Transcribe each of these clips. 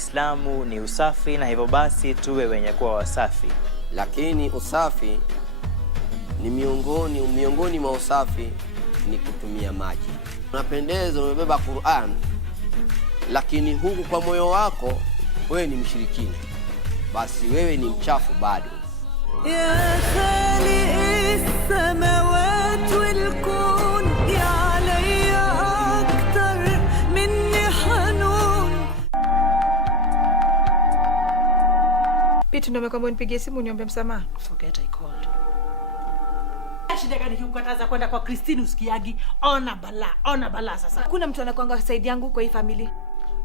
Uislamu ni usafi, na hivyo basi tuwe wenye kuwa wasafi. Lakini usafi ni miongoni mwa usafi ni kutumia maji. Unapendeza umebeba Qur'an, lakini huku kwa moyo wako wewe ni mshirikina, basi wewe ni mchafu bado. Ya khaliq as-samawati wal-kun ya alayya akthar minni hanun. Pitu ndio mekwambia nipigie simu niombe msamaha. Forget I called. Shida gani ukikataza kwenda kwa Christine usikiagi? Ona bala sasa. Kuna mtu anakuanga side yangu kwa hii family.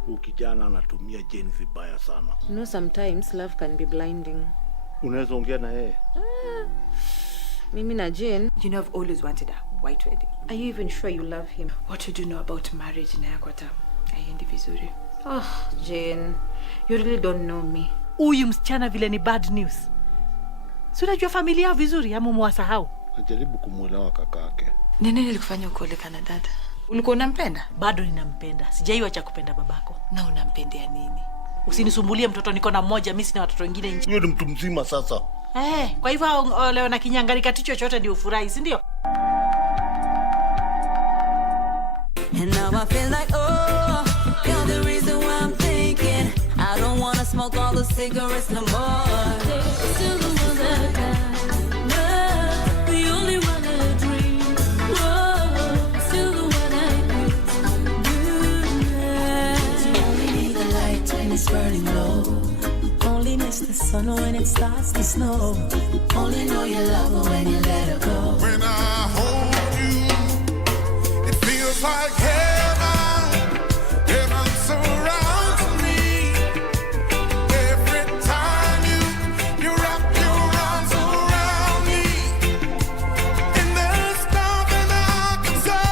Ukijana anatumia Jane vibaya sana. You know, sometimes love can be blinding. Unaweza ongea na yeye? Mimi na Jane, You know, I've always wanted a white wedding. are you even sure you love him? What do you know about marriage na yako hata haiendi vizuri? Oh, Jane, you really don't know me. Huyu msichana vile ni bad news. Si unajua familia vizuri ama mwasahau? Najaribu kumuelewa kakake. Nini nilikufanya ukolekana dada? Ulikuwa unampenda? Bado ninampenda. Sijaiwa cha kupenda babako. Na unampendea nini? Usinisumbulie mtoto, niko na mmoja, mimi sina watoto wengine nje. Wewe ni mtu mzima sasa. Kwa hivyo leo na kinyangari katicho chochote ndio ufurahi, si ndio? And now I feel like, oh, you're the reason why I'm thinking I don't want to smoke all the cigarettes no more. Still the one that I love, the only one I dream. Whoa, still the one I miss. You only need the light when it's burning low. Only miss the sun when it starts to snow. Only know you love her when you let her go. When I hold you, it feels like heaven. Heaven surrounds me. Every time you wrap your arms around me, and there's nothing I can say.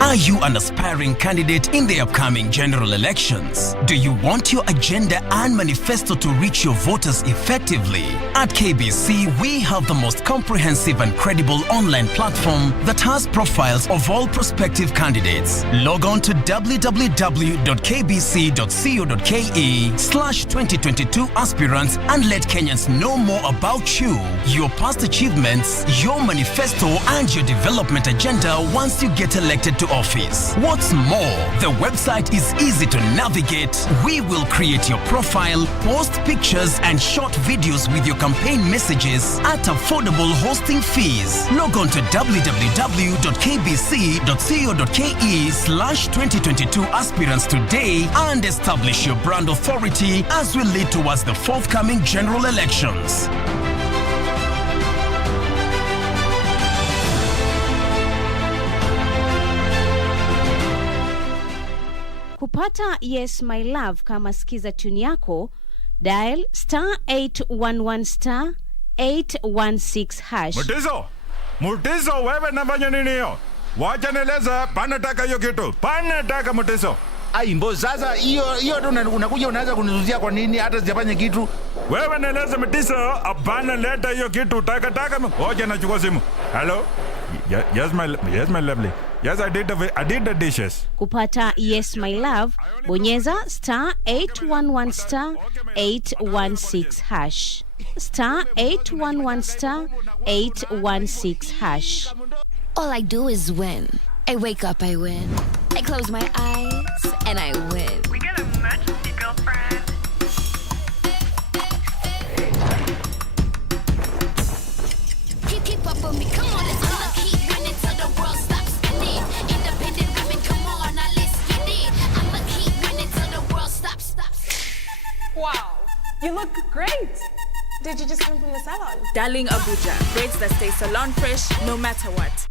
Are you an aspiring candidate in the upcoming general elections? Do you want your agenda and manifesto to reach your voters effectively? At KBC, we have the most comprehensive and credible online platform that has profiles of all prospective candidates. Log on to www.kbc.co.ke/2022 aspirants and let Kenyans know more about you, your past achievements, your manifesto, and your development agenda once you get elected to office. What's more, the website is easy to navigate. We will create your profile, post pictures and short videos with your campaign messages at affordable hosting fees. Log on to www.kbc.co.ke/2022 aspirants today and establish your brand authority as we lead towards the forthcoming general elections. Kupata Yes My Love kama sikiza tune yako, dial *811 *816#. Mutiso, wewe nafanya nini hiyo? Wacha nieleza, panataka hiyo kitu. Panataka Mutiso. Ai mbo, sasa hiyo tu unakuja unaanza kunizuzia kwa nini hata sijafanya kitu? Wewe nieleza Mutiso, hapana leta hiyo kitu. Taka. Wacha nachukua simu. Hello? Yes my lovely. Yes, I did the dishes. Kupata Yes My Love, bonyeza *811 *816#. *811 *816#. All I do is win. I wake up, I win. I close my eyes, and I win. We got a emergency, girlfriend. Keep up with me, come on, let's go. Keep winning till the world stops spinning. Independent women, come on, now let's get it. I'ma keep winning till the world stops. Wow, you look great. Did you just come from the salon? Darling Abuja, braids that stay salon fresh no matter what.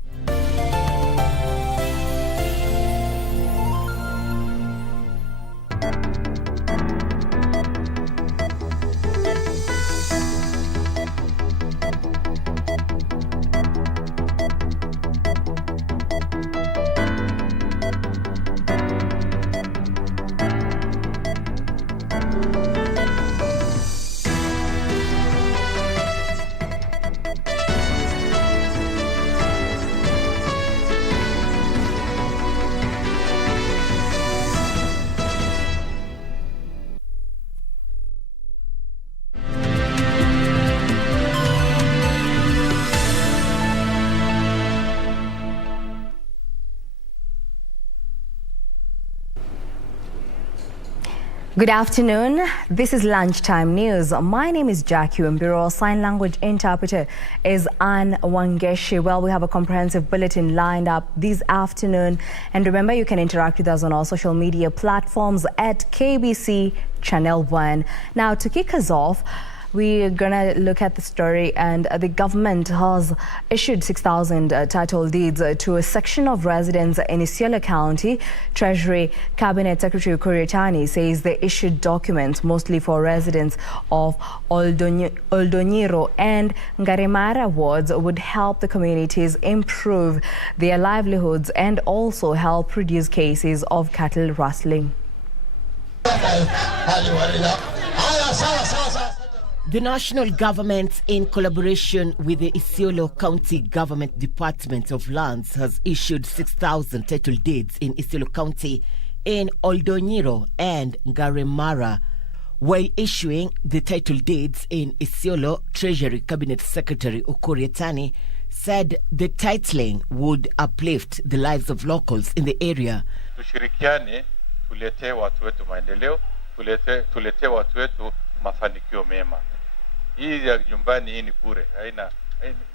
Good afternoon. This is Lunchtime News. My name is Jackie Wambiru. Sign language interpreter is Anne Wangeshi. Well, we have a comprehensive bulletin lined up this afternoon. And remember, you can interact with us on our social media platforms at KBC Channel 1. Now, to kick us off, we're gonna look at the story, and the government has issued 6,000 title deeds to a section of residents in Isiolo County. Treasury Cabinet Secretary Kuriatani says they issued documents mostly for residents of Oldonyiro and Ngarimara wards would help the communities improve their livelihoods and also help reduce cases of cattle rustling. The national government, in collaboration with the Isiolo County Government Department of Lands, has issued 6,000 title deeds in Isiolo County in Oldonyiro and Ngarimara. While issuing the title deeds in Isiolo, Treasury Cabinet Secretary Kuriatani said the titling would uplift the lives of locals in the area. Tushirikiane, tulete watu wetu maendeleo, tulete watu wetu mafanikio mema. Hii ya nyumbani hii ni bure,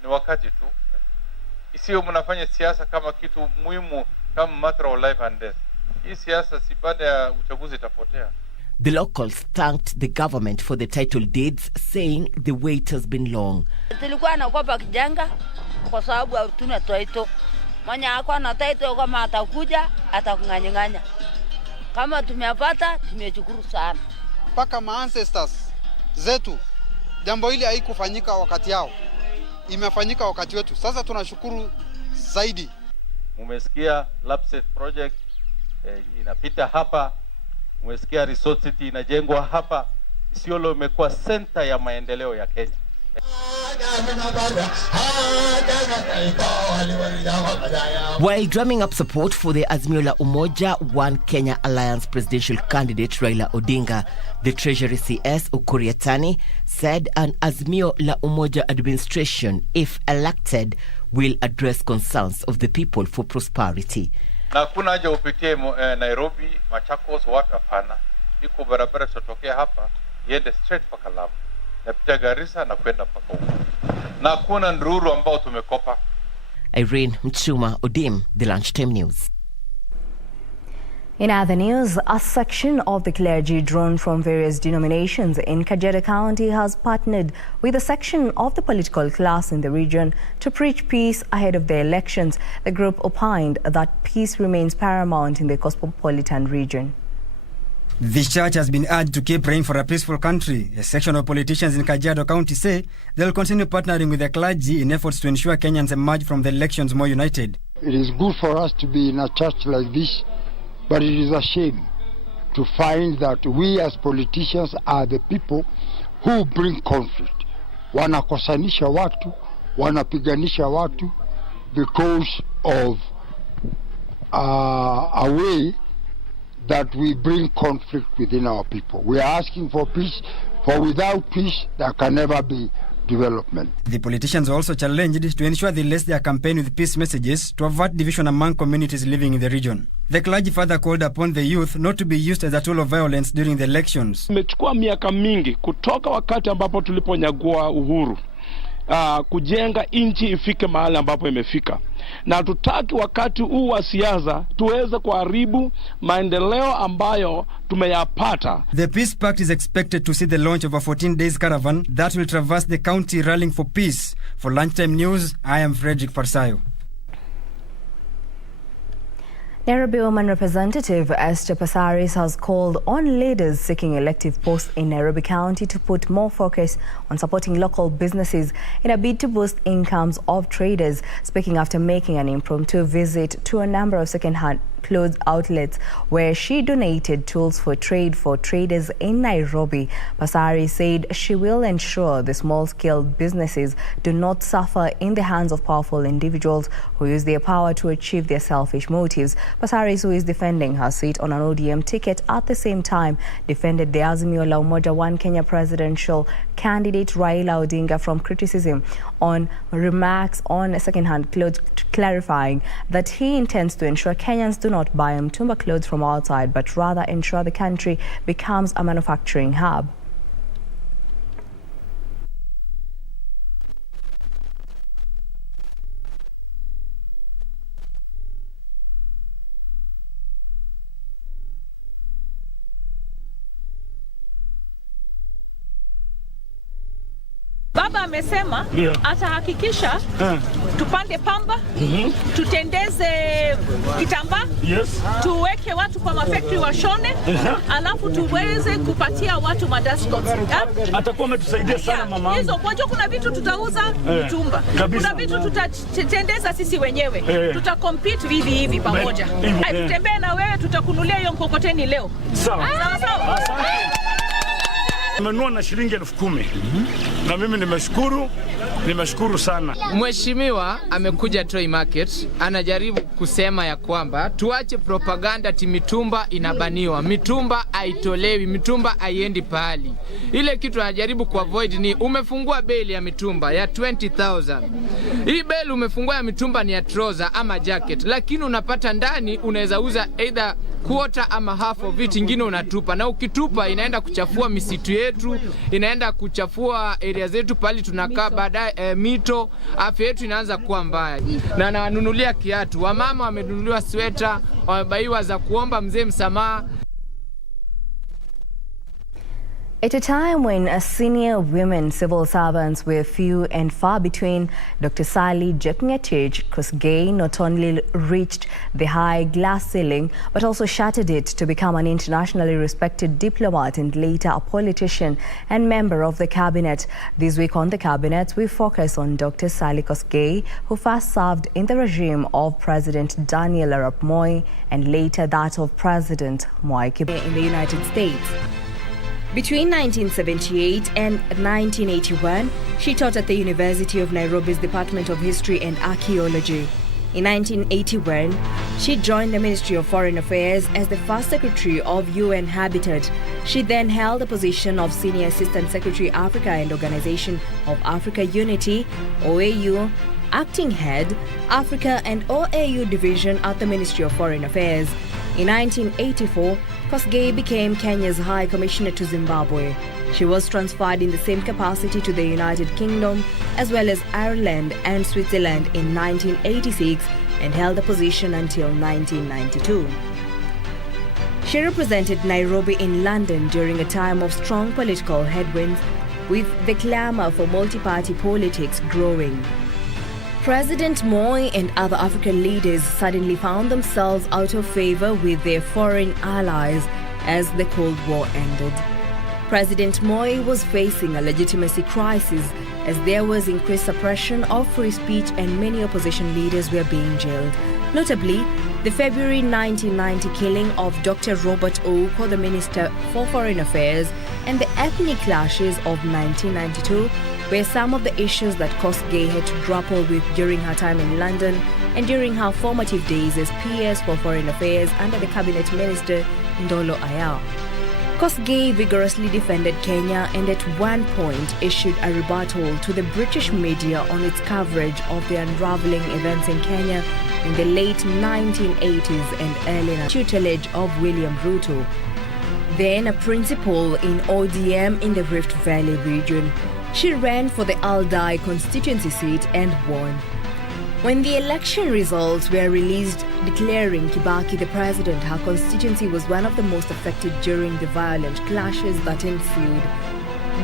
ni wakati tu. Isiyo mnafanya siasa kama kitu muhimu, kama matter of life and death. Hii siasa si baada ya uchaguzi itapotea. The locals thanked the government for the title deeds, saying the wait has been long. Tulikuwa naogopa kijanga kwa sababu hatuna title. Mwenye ako na title kama atakuja atakunganyanganya. Kama tumepata tumeshukuru sana. Paka ma ancestors zetu jambo hili haikufanyika wakati yao, imefanyika wakati wetu. Sasa tunashukuru zaidi. Mumesikia Lapset project inapita hapa, mumesikia Resort City inajengwa hapa. Isiolo imekuwa center ya maendeleo ya Kenya. While drumming up support for the Azimio la Umoja One Kenya Alliance presidential candidate Raila Odinga, the Treasury CS Kuriatani said an Azimio la Umoja administration, if elected, will address concerns of the people for prosperity. Na kuna haja upitie Nairobi, Machakos, watu hapana. Iko barabara tutokea hapa, iende straight paka Lamu. Na pita Garissa na kwenda paka huko. Na kuna ndururu ambao tumekopa. Irene Mchuma Odim, the Lunchtime News. In other news, a section of the clergy drawn from various denominations in Kajiado County has partnered with a section of the political class in the region to preach peace ahead of the elections. The group opined that peace remains paramount in the cosmopolitan region. The church has been urged to keep praying for a peaceful country. A section of politicians in Kajiado County say they'll continue partnering with the clergy in efforts to ensure Kenyans emerge from the elections more united. It is good for us to be in a church like this, but it is a shame to find that we as politicians are the people who bring conflict. Wanakosanisha watu, wanapiganisha watu because of a way that we bring conflict within our people. We are asking for peace, for without peace there can never be development. The politicians also challenged to ensure they lace their campaign with peace messages to avert division among communities living in the region. The clergy further called upon the youth not to be used as a tool of violence during the elections. Imechukua miaka mingi kutoka wakati ambapo tuliponyagua uhuru kujenga nchi ifike mahali ambapo imefika, na tutaki wakati huu wa siasa tuweze kuharibu maendeleo ambayo tumeyapata. The Peace Pact is expected to see the launch of a 14 days caravan that will traverse the county rallying for peace. For Lunchtime News, I am Frederick Parsayo. Nairobi Woman Representative Esther Passaris has called on leaders seeking elective posts in Nairobi County to put more focus on supporting local businesses in a bid to boost incomes of traders. Speaking after making an impromptu visit to a number of second-hand clothes outlets where she donated tools for trade for traders in Nairobi, Passaris said she will ensure the small-scale businesses do not suffer in the hands of powerful individuals who use their power to achieve their selfish motives. Passaris, who is defending her seat on an ODM ticket, at the same time defended the Azimio la Umoja One Kenya presidential candidate Raila Odinga from criticism on remarks on second-hand clothes, clarifying that he intends to ensure Kenyans do do not buy mtumba clothes from outside, but rather ensure the country becomes a manufacturing hub. Baba amesema atahakikisha tupande pamba, tutendeze kitambaa, tuweke watu kwa mafactory washone, alafu tuweze kupatia watu madascot. Atakuwa ametusaidia sana mama. Hizo kwa kuna vitu tutauza mtumba. Kuna vitu tutatendeza sisi wenyewe. Tutacompete hivi pamoja. Tutembee na wewe, tutakunulia hiyo mkokoteni leo. Sawa. Sawa. Nimenunua na shilingi 10,000. Na mimi nimeshukuru sana. Mheshimiwa amekuja Toy Market, anajaribu kusema ya kwamba tuache propaganda ati mitumba inabaniwa. Mitumba haitolewi, mitumba haiendi pahali. Ile kitu anajaribu kuavoid ni umefungua beli ya mitumba ya 20,000. Hii beli umefungua ya mitumba ni ya trouser ama jacket, lakini unapata ndani unaweza uza either quarter ama half of it, ingine unatupa, na ukitupa inaenda kuchafua misitu yetu, inaenda kuchafua area zetu pali tunakaa, baadaye mito, afya yetu inaanza kuwa mbaya. Na nanunulia kiatu, wamama wamenunuliwa sweta, wamebaiwa za kuomba mzee msamaha. At a time when senior women civil servants were few and far between, Dr. Sally Jepngetich Kosgei not only reached the high glass ceiling, but also shattered it to become an internationally respected diplomat and later a politician and member of the cabinet. This week on the cabinet, we focus on Dr. Sally Kosgei, who first served in the regime of President Daniel Arap Moi and later that of President Mwai Kibaki in the United States. Between 1978 and 1981, she taught at the University of Nairobi's Department of History and Archaeology. In 1981, she joined the Ministry of Foreign Affairs as the first Secretary of UN Habitat. She then held the position of Senior Assistant Secretary Africa and Organization of Africa Unity, OAU, Acting Head, Africa and OAU Division at the Ministry of Foreign Affairs. In 1984, Kosgei became Kenya's High Commissioner to Zimbabwe. She was transferred in the same capacity to the United Kingdom as well as Ireland and Switzerland in 1986 and held the position until 1992. She represented Nairobi in London during a time of strong political headwinds, with the clamor for multi-party politics growing. President Moi and other African leaders suddenly found themselves out of favor with their foreign allies as the Cold War ended. President Moi was facing a legitimacy crisis as there was increased suppression of free speech and many opposition leaders were being jailed. Notably, the February 1990 killing of Dr. Robert Ouko, the Minister for Foreign Affairs, and the ethnic clashes of 1992 were some of the issues that Kosgei had to grapple with during her time in London and during her formative days as PS for Foreign Affairs under the Cabinet Minister Ndolo Ayao. Kosgei vigorously defended Kenya and at one point issued a rebuttal to the British media on its coverage of the unraveling events in Kenya in the late 1980s and early tutelage of William Ruto, then a principal in ODM in the Rift Valley region. She ran for the Aldai constituency seat and won. When the election results were released declaring Kibaki the president, her constituency was one of the most affected during the violent clashes that ensued.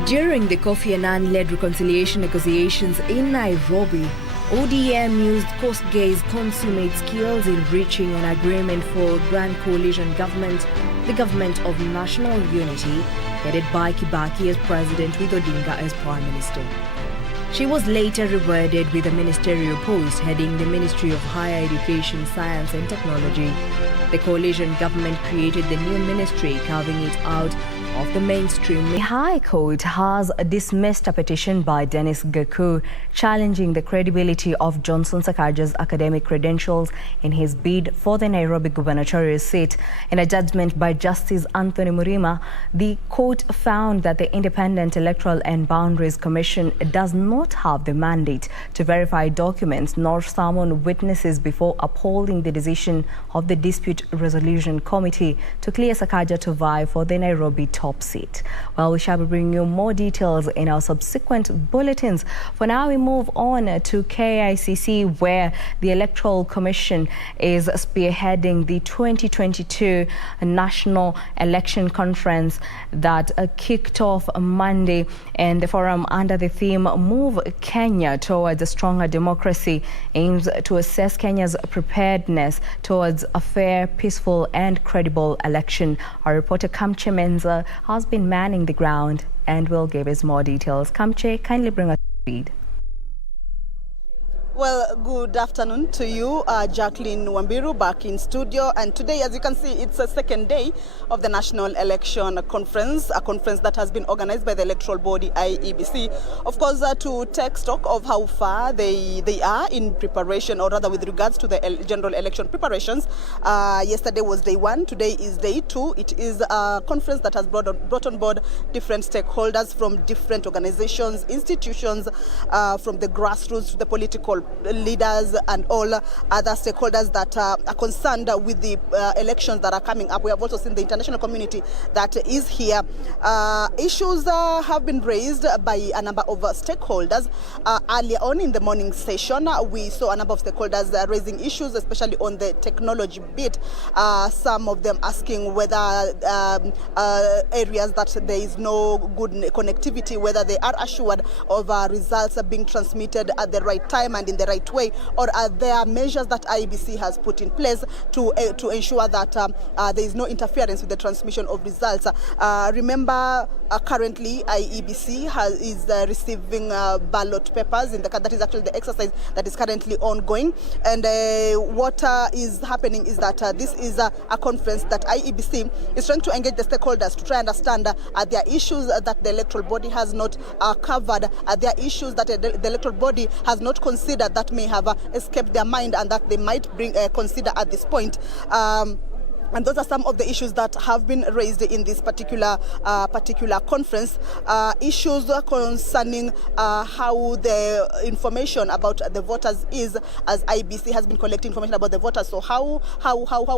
During the Kofi Annan-led reconciliation negotiations in Nairobi, ODM used Kosgei's consummate skills in reaching an agreement for Grand Coalition government, the government of national unity, headed by Kibaki as president with Odinga as prime minister. She was later rewarded with a ministerial post heading the Ministry of Higher Education, Science and Technology. The coalition government created the new ministry, carving it out of the mainstream. The High Court has dismissed a petition by Dennis Gaku challenging the credibility of Johnson Sakaja's academic credentials in his bid for the Nairobi gubernatorial seat. In a judgment by Justice Anthony Murima, the court found that the Independent Electoral and Boundaries Commission does not have the mandate to verify documents nor summon witnesses before upholding the decision of the Dispute Resolution Committee to clear Sakaja to vie for the Nairobi top seat. Well, we shall be bringing you more details in our subsequent bulletins. For now, we move on to KICC, where the Electoral Commission is spearheading the 2022 National Election Conference that kicked off Monday, and the forum under the theme Move Kenya Towards a Stronger Democracy aims to assess Kenya's preparedness towards a fair, peaceful and credible election. Our reporter Kamche Menza has been manning the ground and will give us more details. Kamche, kindly bring us speed. Well, good afternoon to you, Jacqueline Wambiru, back in studio. And today, as you can see, it's the second day of the National Election Conference, a conference that has been organized by the electoral body IEBC, of course, to take stock of how far they are in preparation, or rather with regards to the general election preparations. Yesterday was day one, today is day two. It is a conference that has brought on board different stakeholders from different organizations, institutions, from the grassroots to the political leaders and all other stakeholders that are concerned with the elections that are coming up. We have also seen the international community that is here. Issues have been raised by a number of stakeholders. Earlier on in the morning session, we saw a number of stakeholders raising issues, especially on the technology bit. Some of them asking whether areas that there is no good connectivity, whether they are assured of results being transmitted at the right time and in the right way, or are there measures that IEBC has put in place to ensure that there is no interference with the transmission of results. Remember, currently IEBC is receiving ballot papers that is actually the exercise that is currently ongoing. And what is happening is that this is a conference that IEBC is trying to engage the stakeholders to try and understand there are issues that the electoral body has not covered, there are issues that the electoral body has not considered that may have escaped their mind and that they might consider at this point. And those are some of the issues that have been raised in this particular conference. Issues concerning how the information about the voters is, as IBC has been collecting information about the voters. So how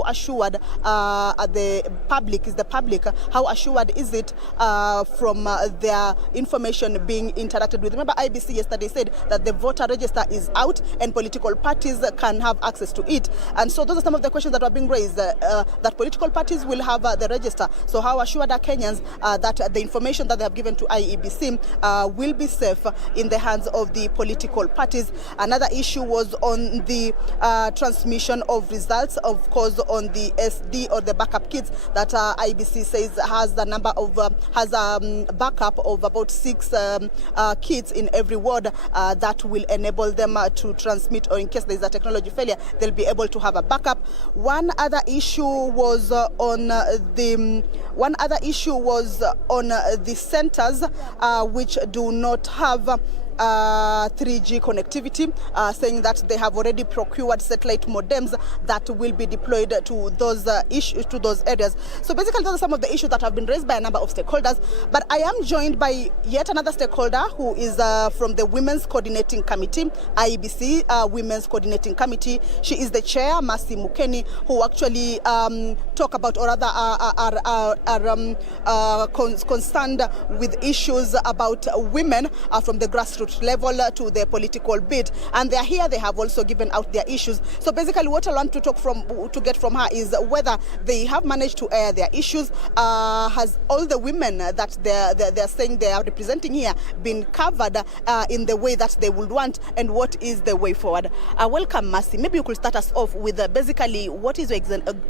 assured the public, how assured is it from their information being interacted with? Remember, IBC yesterday said that the voter register is out and political parties can have access to it. And so those are some of the questions that are being raised. That political parties will have the register. So how assured are Kenyans that the information that they have given to IEBC will be safe in the hands of the political parties? Another issue was on the transmission of results, of course, on the SD or the backup kits that IEBC says has the number of backup of about 6 kits in every ward that will enable them to transmit, or in case there is a technology failure, they'll be able to have a backup. One other issue was on the centers which do not have 3G connectivity, saying that they have already procured satellite modems that will be deployed to those areas. So basically, those are some of the issues that have been raised by a number of stakeholders. But I am joined by yet another stakeholder who is from the Women's Coordinating Committee, IEBC Women's Coordinating Committee. She is the chair, Mercy Mukeni, who actually talk about, or rather are concerned with issues about women from the grassroots level to the political bit, and they are here. They have also given out their issues. So basically, what I want to get from her is whether they have managed to air their issues. Has all the women that they're saying they are representing here been covered in the way that they would want, and what is the way forward? Welcome, Mercy. Maybe you could start us off with basically what is your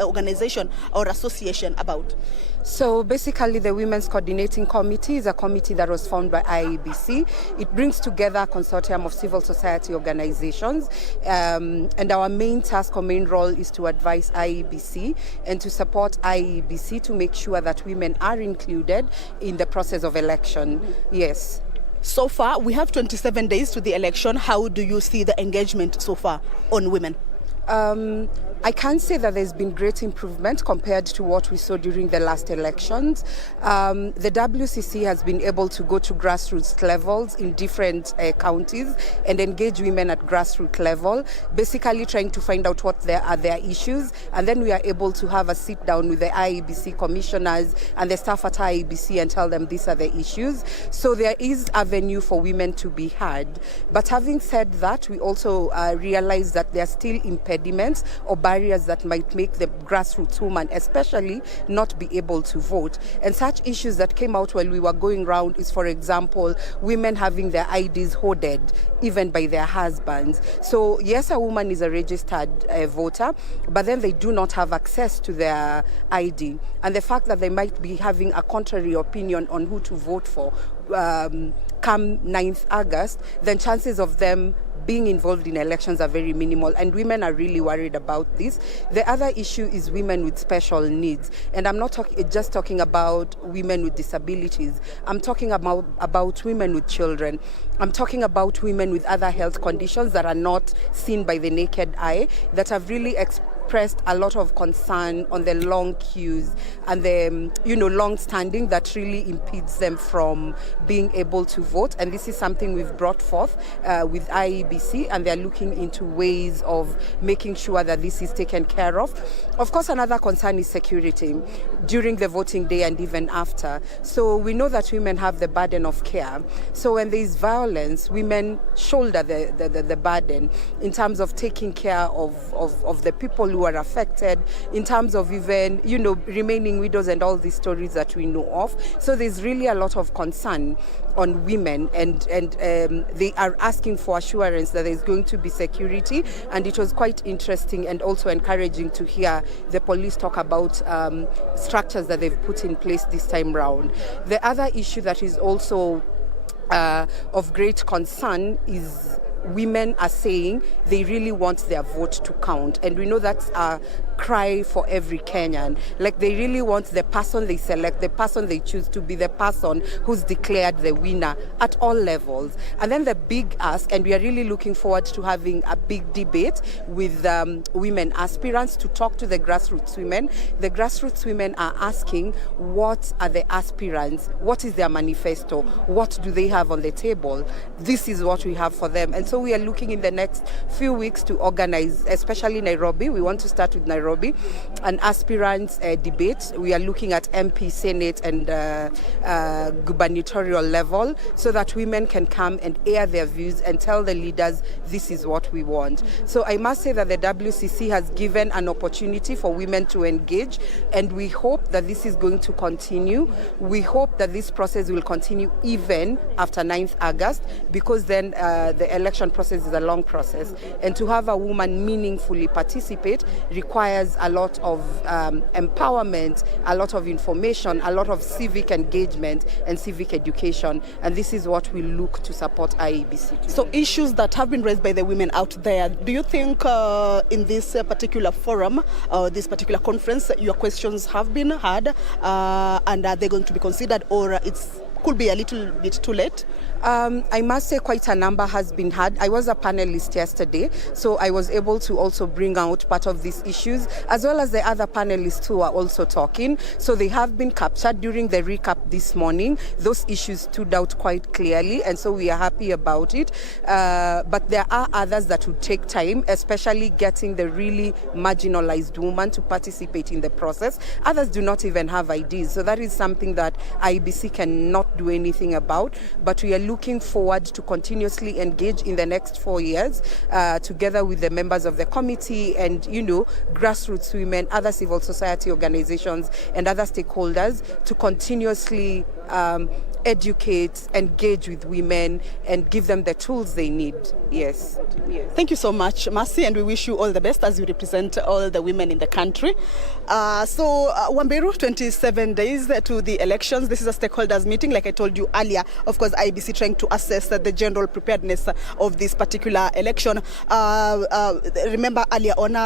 organization or association about? So basically, the Women's Coordinating Committee is a committee that was formed by IEBC. It brings together a consortium of civil society organizations, and our main task or main role is to advise IEBC and to support IEBC to make sure that women are included in the process of election. Yes. So far, we have 27 days to the election. How do you see the engagement so far on women? I can say that there's been great improvement compared to what we saw during the last elections. The WCC has been able to go to grassroots levels in different counties and engage women at grassroots level, basically trying to find out what are their issues, and then we are able to have a sit down with the IEBC commissioners and the staff at IEBC and tell them these are the issues. So there is avenue for women to be heard. But having said that, we also realize that there are still impediments or barriers that might make the grassroots woman especially not be able to vote. And such issues that came out while we were going round is, for example, women having their IDs hoarded even by their husbands. So yes, a woman is a registered voter, but then they do not have access to their ID. And the fact that they might be having a contrary opinion on who to vote for come 9th August, then chances of them being involved in elections are very minimal, and women are really worried about this. The other issue is women with special needs, and I'm not just talking about women with disabilities. I'm talking about women with children. I'm talking about women with other health conditions that are not seen by the naked eye, that have really expressed a lot of concern on the long queues and the long standing that really impedes them from being able to vote. And this is something we've brought forth with IEBC, and they're looking into ways of making sure that this is taken care of. Of course, another concern is security during the voting day and even after. So we know that women have the burden of care. So when there is violence, women shoulder the burden in terms of taking care of the people who are affected, in terms of even, remaining widows and all these stories that we know of. So there's really a lot of concern on women, and they are asking for assurance that there's going to be security. And it was quite interesting and also encouraging to hear the police talk about structures that they've put in place this time round. The other issue that is also of great concern is women are saying they really want their vote to count. And we know that's a cry for every Kenyan. Like, they really want the person they select, the person they choose to be the person who's declared the winner at all levels. And then the big ask, and we are really looking forward to having a big debate with women aspirants to talk to the grassroots women. The grassroots women are asking, what are the aspirants? What is their manifesto? What do they have on the table? This is what we have for them. And so we are looking in the next few weeks to organize, especially Nairobi. We want to start with Nairobi, an aspirants debate. We are looking at MP, Senate, and gubernatorial level, so that women can come and air their views and tell the leaders this is what we want. So I must say that the WCC has given an opportunity for women to engage, and we hope that this is going to continue. We hope that this process will continue even after 9th August, because then the election process is a long process, and to have a woman meaningfully participate requires a lot of empowerment, a lot of information, a lot of civic engagement and civic education, and this is what we look to support IEBC to. So issues that have been raised by the women out there, do you think in this particular forum, this particular conference, your questions have been heard, and are they going to be considered, or it's could be a little bit too late? I must say quite a number has been had. I was a panelist yesterday, so I was able to also bring out part of these issues, as well as the other panelists who are also talking. So they have been captured during the recap this morning. Those issues stood out quite clearly, and so we are happy about it. But there are others that would take time, especially getting the really marginalized woman to participate in the process. Others do not even have IDs, so that is something that IBC cannot do anything about, but we are looking forward to continuously engage in the next 4 years together with the members of the committee and, grassroots women, other civil society organizations and other stakeholders to continuously educate, engage with women, and give them the tools they need. Yes. Thank you so much, Mercy, and we wish you all the best as you represent all the women in the country. Wambiru, 27 days to the elections. This is a stakeholders meeting, like I told you earlier. Of course, IBC trying to assess the general preparedness of this particular election. Remember earlier on,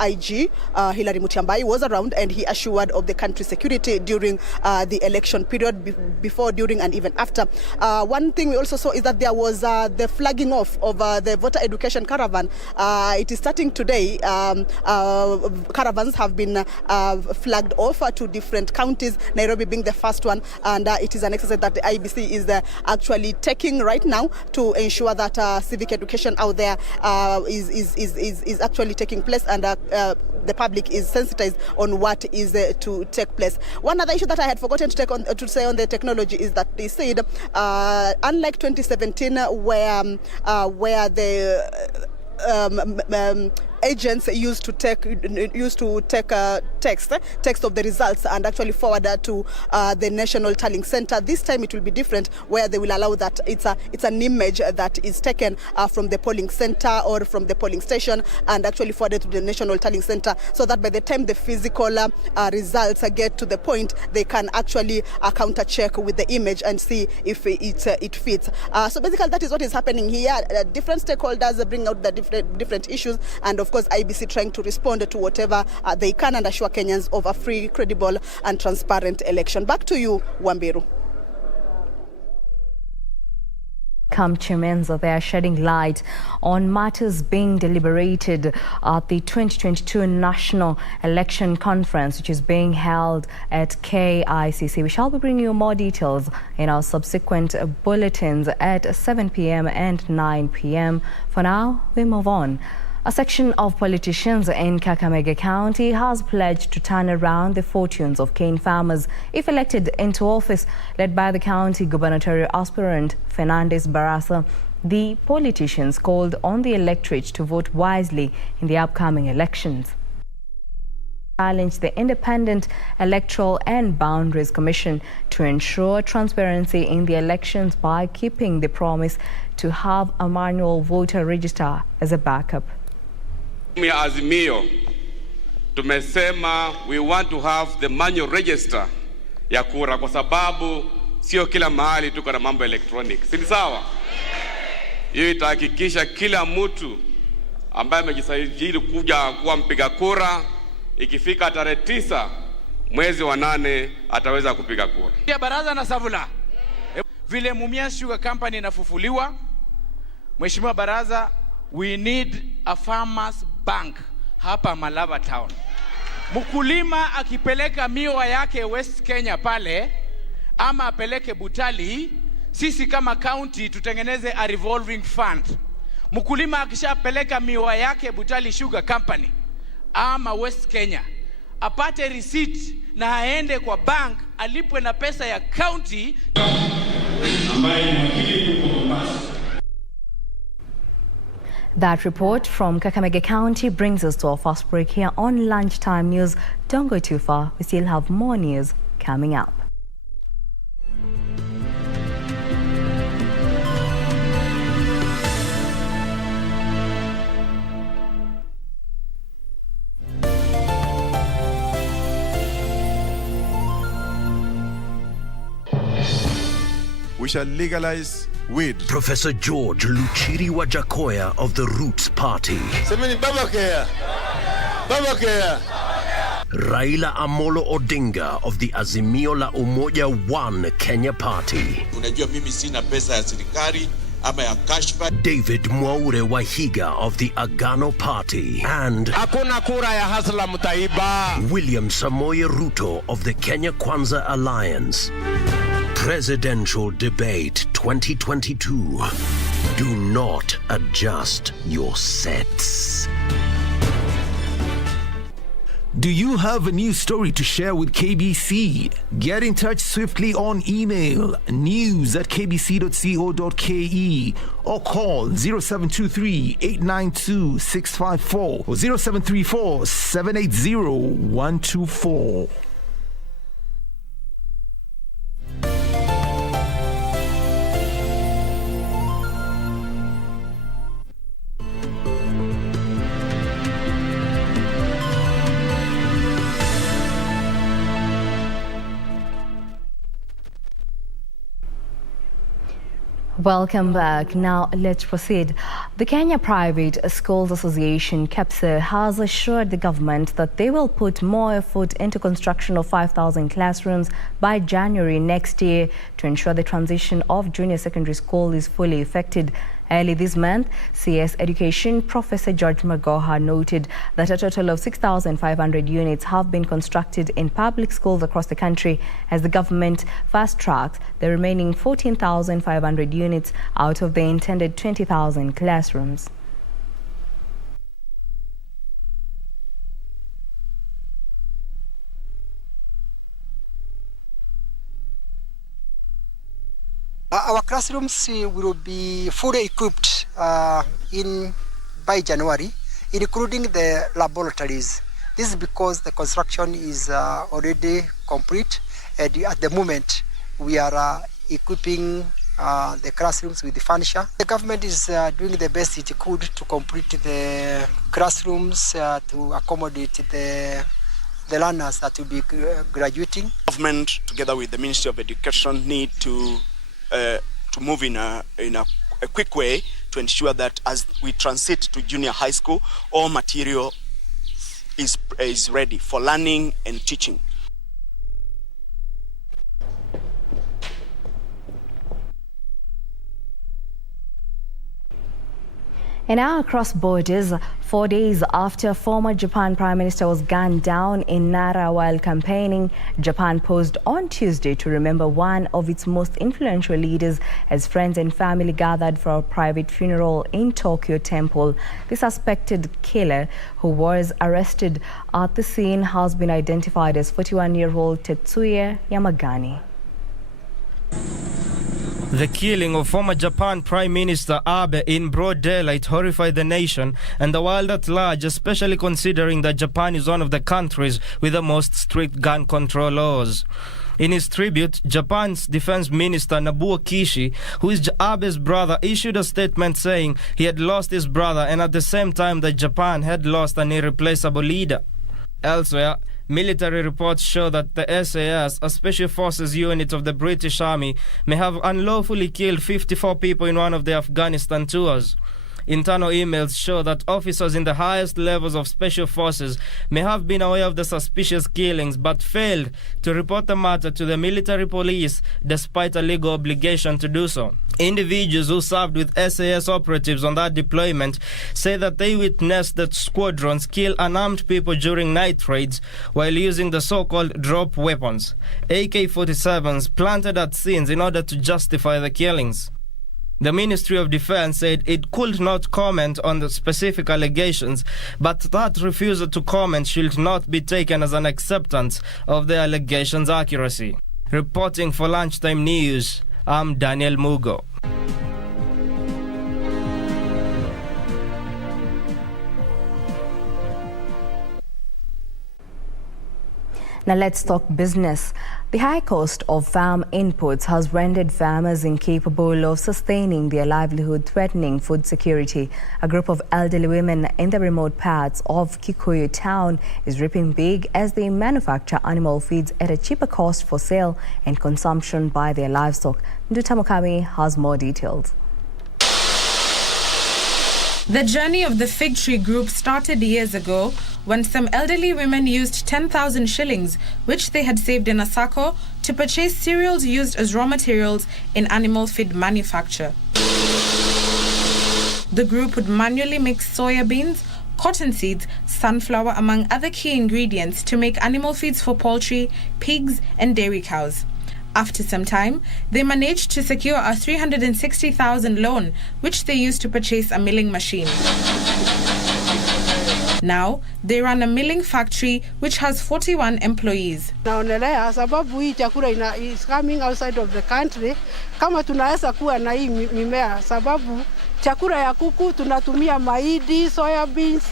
IG Hilary Mutyambai was around and he assured of the country's security during the election period, before, during, and even after. One thing we also saw is that there was the flagging off of the voter education caravan. It is starting today. Caravans have been flagged off to different counties, Nairobi being the first one, and it is an exercise that the IBC is actually taking right now to ensure that civic education out there is actually taking place, and the public is sensitized on what is to take place. One other issue that I had forgotten to say on the technology is that they said, unlike 2017, where the agents used to take text of the results and actually forward that to the National Tallying Center. This time it will be different, where they will allow that it's an image that is taken from the polling center or from the polling station and actually forwarded to the National Tallying Center, so that by the time the physical results get to the point, they can actually counter check with the image and see if it fits. So basically that is what is happening here. Different stakeholders bring out the different issues, and of course IBC trying to respond to whatever they can and assure Kenyans of a free, credible and transparent election. Back to you, Wambiru. Chimenza, they are shedding light on matters being deliberated at the 2022 National Election Conference, which is being held at KICC. We shall be bringing you more details in our subsequent bulletins at 7 p.m. and 9 p.m. For now, we move on. A section of politicians in Kakamega County has pledged to turn around the fortunes of cane farmers if elected into office, led by the county gubernatorial aspirant Fernandez Barasa. The politicians called on the electorate to vote wisely in the upcoming elections. Challenged the Independent Electoral and Boundaries Commission to ensure transparency in the elections by keeping the promise to have a manual voter register as a backup. Ya Azimio tumesema we want to have the manual register ya kura, kwa sababu sio kila mahali tuko na mambo electronic. Si sawa? Hiyo itahakikisha kila mtu ambaye amejisajili kuja kuwa mpiga kura, ikifika tarehe 9 mwezi wa 8 ataweza kupiga kura. Ya baraza na Savula. Vile Mumias Sugar Company inafufuliwa, Mheshimiwa Baraza, we need a farmers bank hapa Malava town. Mkulima akipeleka miwa yake West Kenya pale ama apeleke Butali, sisi kama county tutengeneze a revolving fund. Mkulima akishapeleka miwa yake Butali Sugar Company ama West Kenya, apate receipt na aende kwa bank, alipwe na pesa ya county ambaye ni wakili kwa Mombasa. That report from Kakamega County brings us to our first break here on Lunchtime News. Don't go too far. We still have more news coming up. We shall legalize weed. Professor George Luchiri Wajakoya of the Roots Party. Semeni Babakea. Babakea. Raila Amolo Odinga of the Azimio la Umoja One Kenya Party. Unajua mimi sina pesa ya serikali ama ya kashfa. David Mwaure Wahiga of the Agano Party. And hakuna kura ya hasla mtaiba. William Samoei Ruto of the Kenya Kwanza Alliance. Presidential Debate 2022. Do not adjust your sets. Do you have a news story to share with KBC? Get in touch swiftly on email news@kbc.co.ke or call 0723-892-654 or 0734-780-124. Welcome back. Now let's proceed. The Kenya Private Schools Association, KBC, has assured the government that they will put more effort into construction of 5,000 classrooms by January next year to ensure the transition of junior secondary school is fully effected. Early this month, CS Education Professor George Magoha noted that a total of 6,500 units have been constructed in public schools across the country as the government fast-tracks the remaining 14,500 units out of the intended 20,000 classrooms. Our classrooms will be fully equipped by January, including the laboratories. This is because the construction is already complete, and at the moment we are equipping the classrooms with the furniture. The government is doing the best it could to complete the classrooms to accommodate the learners that will be graduating. Government, together with the Ministry of Education, need to move in a quick way to ensure that as we transit to junior high school, all material is ready for learning and teaching. And now across borders, 4 days after former Japan Prime Minister was gunned down in Nara while campaigning, Japan paused on Tuesday to remember one of its most influential leaders as friends and family gathered for a private funeral in Tokyo Temple. The suspected killer, who was arrested at the scene, has been identified as 41-year-old Tetsuya Yamagani. The killing of former Japan Prime Minister Abe in broad daylight horrified the nation and the world at large, especially considering that Japan is one of the countries with the most strict gun control laws. In his tribute, Japan's Defense Minister Nobuo Kishi, who is Abe's brother, issued a statement saying he had lost his brother and at the same time that Japan had lost an irreplaceable leader. Elsewhere, military reports show that the SAS, a special forces unit of the British Army, may have unlawfully killed 54 people in one of the Afghanistan tours. Internal emails show that officers in the highest levels of special forces may have been aware of the suspicious killings but failed to report the matter to the military police despite a legal obligation to do so. Individuals who served with SAS operatives on that deployment say that they witnessed the squadrons kill unarmed people during night raids while using the so-called drop weapons, AK-47s planted at scenes in order to justify the killings. The Ministry of Defense said it could not comment on the specific allegations, but that refusal to comment should not be taken as an acceptance of the allegations' accuracy. Reporting for Lunchtime News, I'm Daniel Mugo. Now let's talk business. The high cost of farm inputs has rendered farmers incapable of sustaining their livelihood, threatening food security. A group of elderly women in the remote parts of Kikuyu town is reaping big as they manufacture animal feeds at a cheaper cost for sale and consumption by their livestock. Nduta Mukami has more details. The journey of the fig tree group started years ago when some elderly women used 10,000 shillings, which they had saved in a sacco, to purchase cereals used as raw materials in animal feed manufacture. The group would manually mix soya beans, cotton seeds, sunflower, among other key ingredients to make animal feeds for poultry, pigs, and dairy cows. After some time, they managed to secure a 360,000 loan, which they used to purchase a milling machine. Now, they run a milling factory which has 41 employees. Naonelea sababu hii chakula is coming outside of the country, kama tunaweza kuwa na hii mimea, sababu chakula ya kuku tunatumia mahindi, soya beans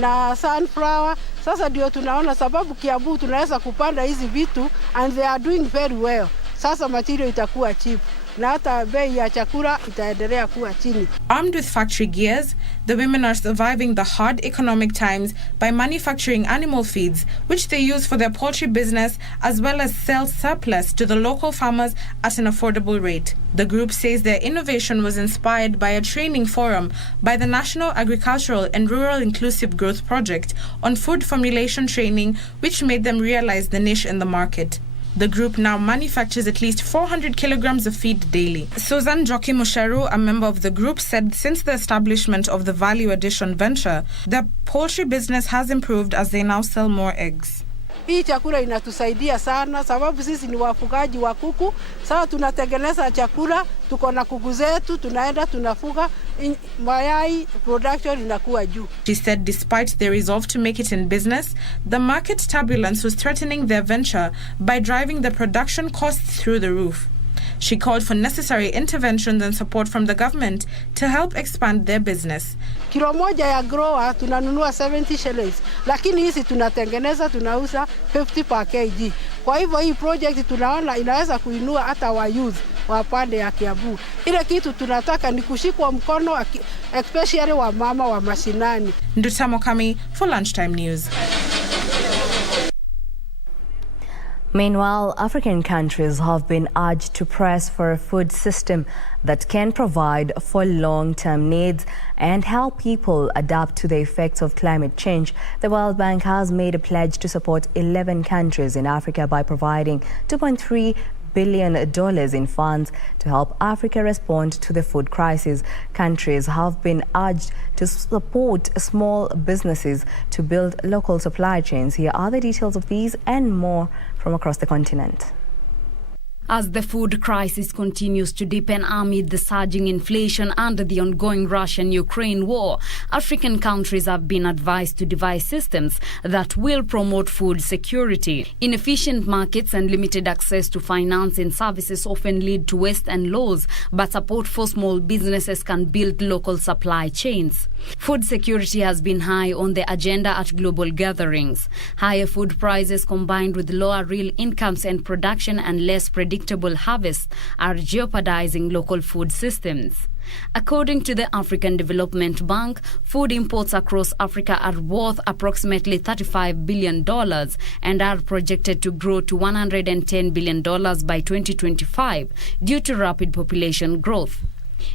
na sunflower. Sasa ndio tunaona sababu Kiambu tunaweza kupanda hizi vitu and they are doing very well. Sasa material itakuwa cheap. na hata bei ya chakula itaendelea kuwa chini. Armed with factory gears, the women are surviving the hard economic times by manufacturing animal feeds, which they use for their poultry business, as well as sell surplus to the local farmers at an affordable rate. The group says their innovation was inspired by a training forum by the National Agricultural and Rural Inclusive Growth Project on food formulation training, which made them realize the niche in the market. The group now manufactures at least 400 kilograms of feed daily. Susan Joki Musheru, a member of the group, said since the establishment of the Value Addition venture, their poultry business has improved as they now sell more eggs. Hii chakula inatusaidia sana sababu sisi ni wafugaji wa kuku. Sasa tunatengeneza chakula, tuko na kuku zetu, tunaenda tunafuga, mayai production inakuwa juu. She said despite their resolve to make it in business, the market turbulence was threatening their venture by driving the production costs through the roof. She called for necessary interventions and support from the government to help expand their business. Kilo moja ya grower tunanunua 70 shillings, lakini hizi tunatengeneza tunauza 50 per kg. Kwa hivyo hii project tunaona inaweza kuinua hata wa youth wa pande ya Kiambu. Ile kitu tunataka ni kushikwa mkono especially wa mama wa mashinani. Ndutamo Kami for Lunchtime News. Meanwhile, African countries have been urged to press for a food system that can provide for long-term needs and help people adapt to the effects of climate change. The World Bank has made a pledge to support 11 countries in Africa by providing $2.3 billion in funds to help Africa respond to the food crisis. Countries have been urged to support small businesses to build local supply chains. Here are the details of these and more from across the continent. As the food crisis continues to deepen amid the surging inflation and the ongoing Russian-Ukraine war, African countries have been advised to devise systems that will promote food security. Inefficient markets and limited access to finance and services often lead to waste and loss, but support for small businesses can build local supply chains. Food security has been high on the agenda at global gatherings. Higher food prices combined with lower real incomes and production and less predictable harvests are jeopardizing local food systems. According to the African Development Bank, food imports across Africa are worth approximately $35 billion and are projected to grow to $110 billion by 2025 due to rapid population growth.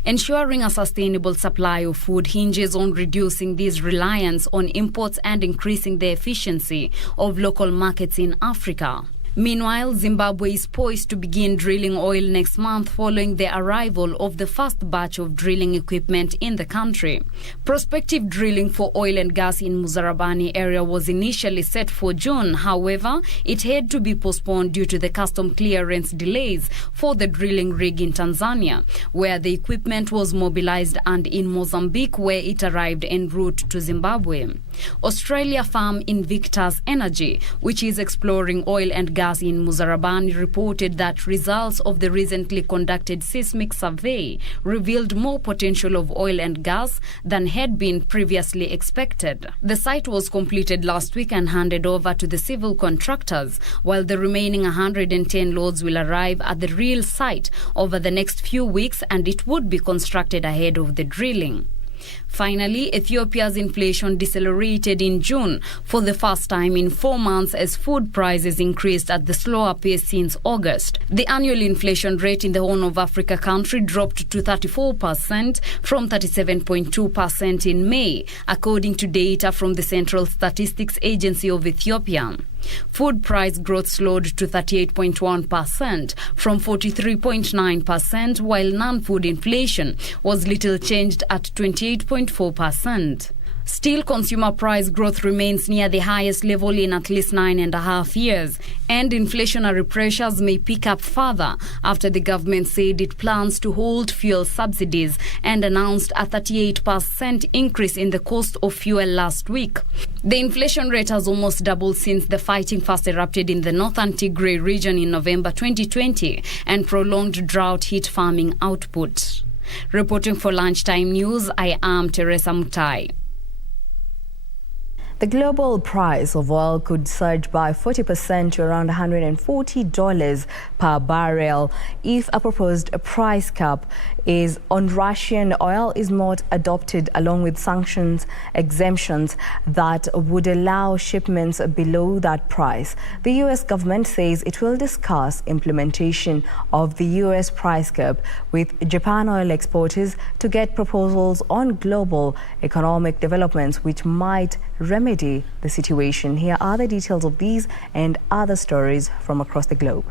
Ensuring a sustainable supply of food hinges on reducing this reliance on imports and increasing the efficiency of local markets in Africa. Meanwhile, Zimbabwe is poised to begin drilling oil next month following the arrival of the first batch of drilling equipment in the country. Prospective drilling for oil and gas in Muzarabani area was initially set for June. However, it had to be postponed due to the custom clearance delays for the drilling rig in Tanzania, where the equipment was mobilized, and in Mozambique, where it arrived en route to Zimbabwe. Australia firm Invictus Energy, which is exploring oil and gas in Muzarabani, reported that results of the recently conducted seismic survey revealed more potential of oil and gas than had been previously expected. The site was completed last week and handed over to the civil contractors, while the remaining 110 loads will arrive at the real site over the next few weeks, and it would be constructed ahead of the drilling. Finally, Ethiopia's inflation decelerated in June for the first time in 4 months as food prices increased at the slower pace since August. The annual inflation rate in the Horn of Africa country dropped to 34% from 37.2% in May, according to data from the Central Statistics Agency of Ethiopia. Food price growth slowed to 38.1% from 43.9%, while non-food inflation was little changed at 28.4%. Still, consumer price growth remains near the highest level in at least 9.5 years, and inflationary pressures may pick up further after the government said it plans to hold fuel subsidies and announced a 38% increase in the cost of fuel last week. The inflation rate has almost doubled since the fighting first erupted in the northern Tigray region in November 2020 and prolonged drought hit farming output. Reporting for Lunchtime News, I am Teresa Mutai. The global price of oil could surge by 40% to around $140 per barrel if a proposed price cap is on Russian oil is not adopted, along with sanctions exemptions that would allow shipments below that price. The U.S. government says it will discuss implementation of the U.S. price cap with Japan oil exporters to get proposals on global economic developments which might remedy the situation. Here are the details of these and other stories from across the globe.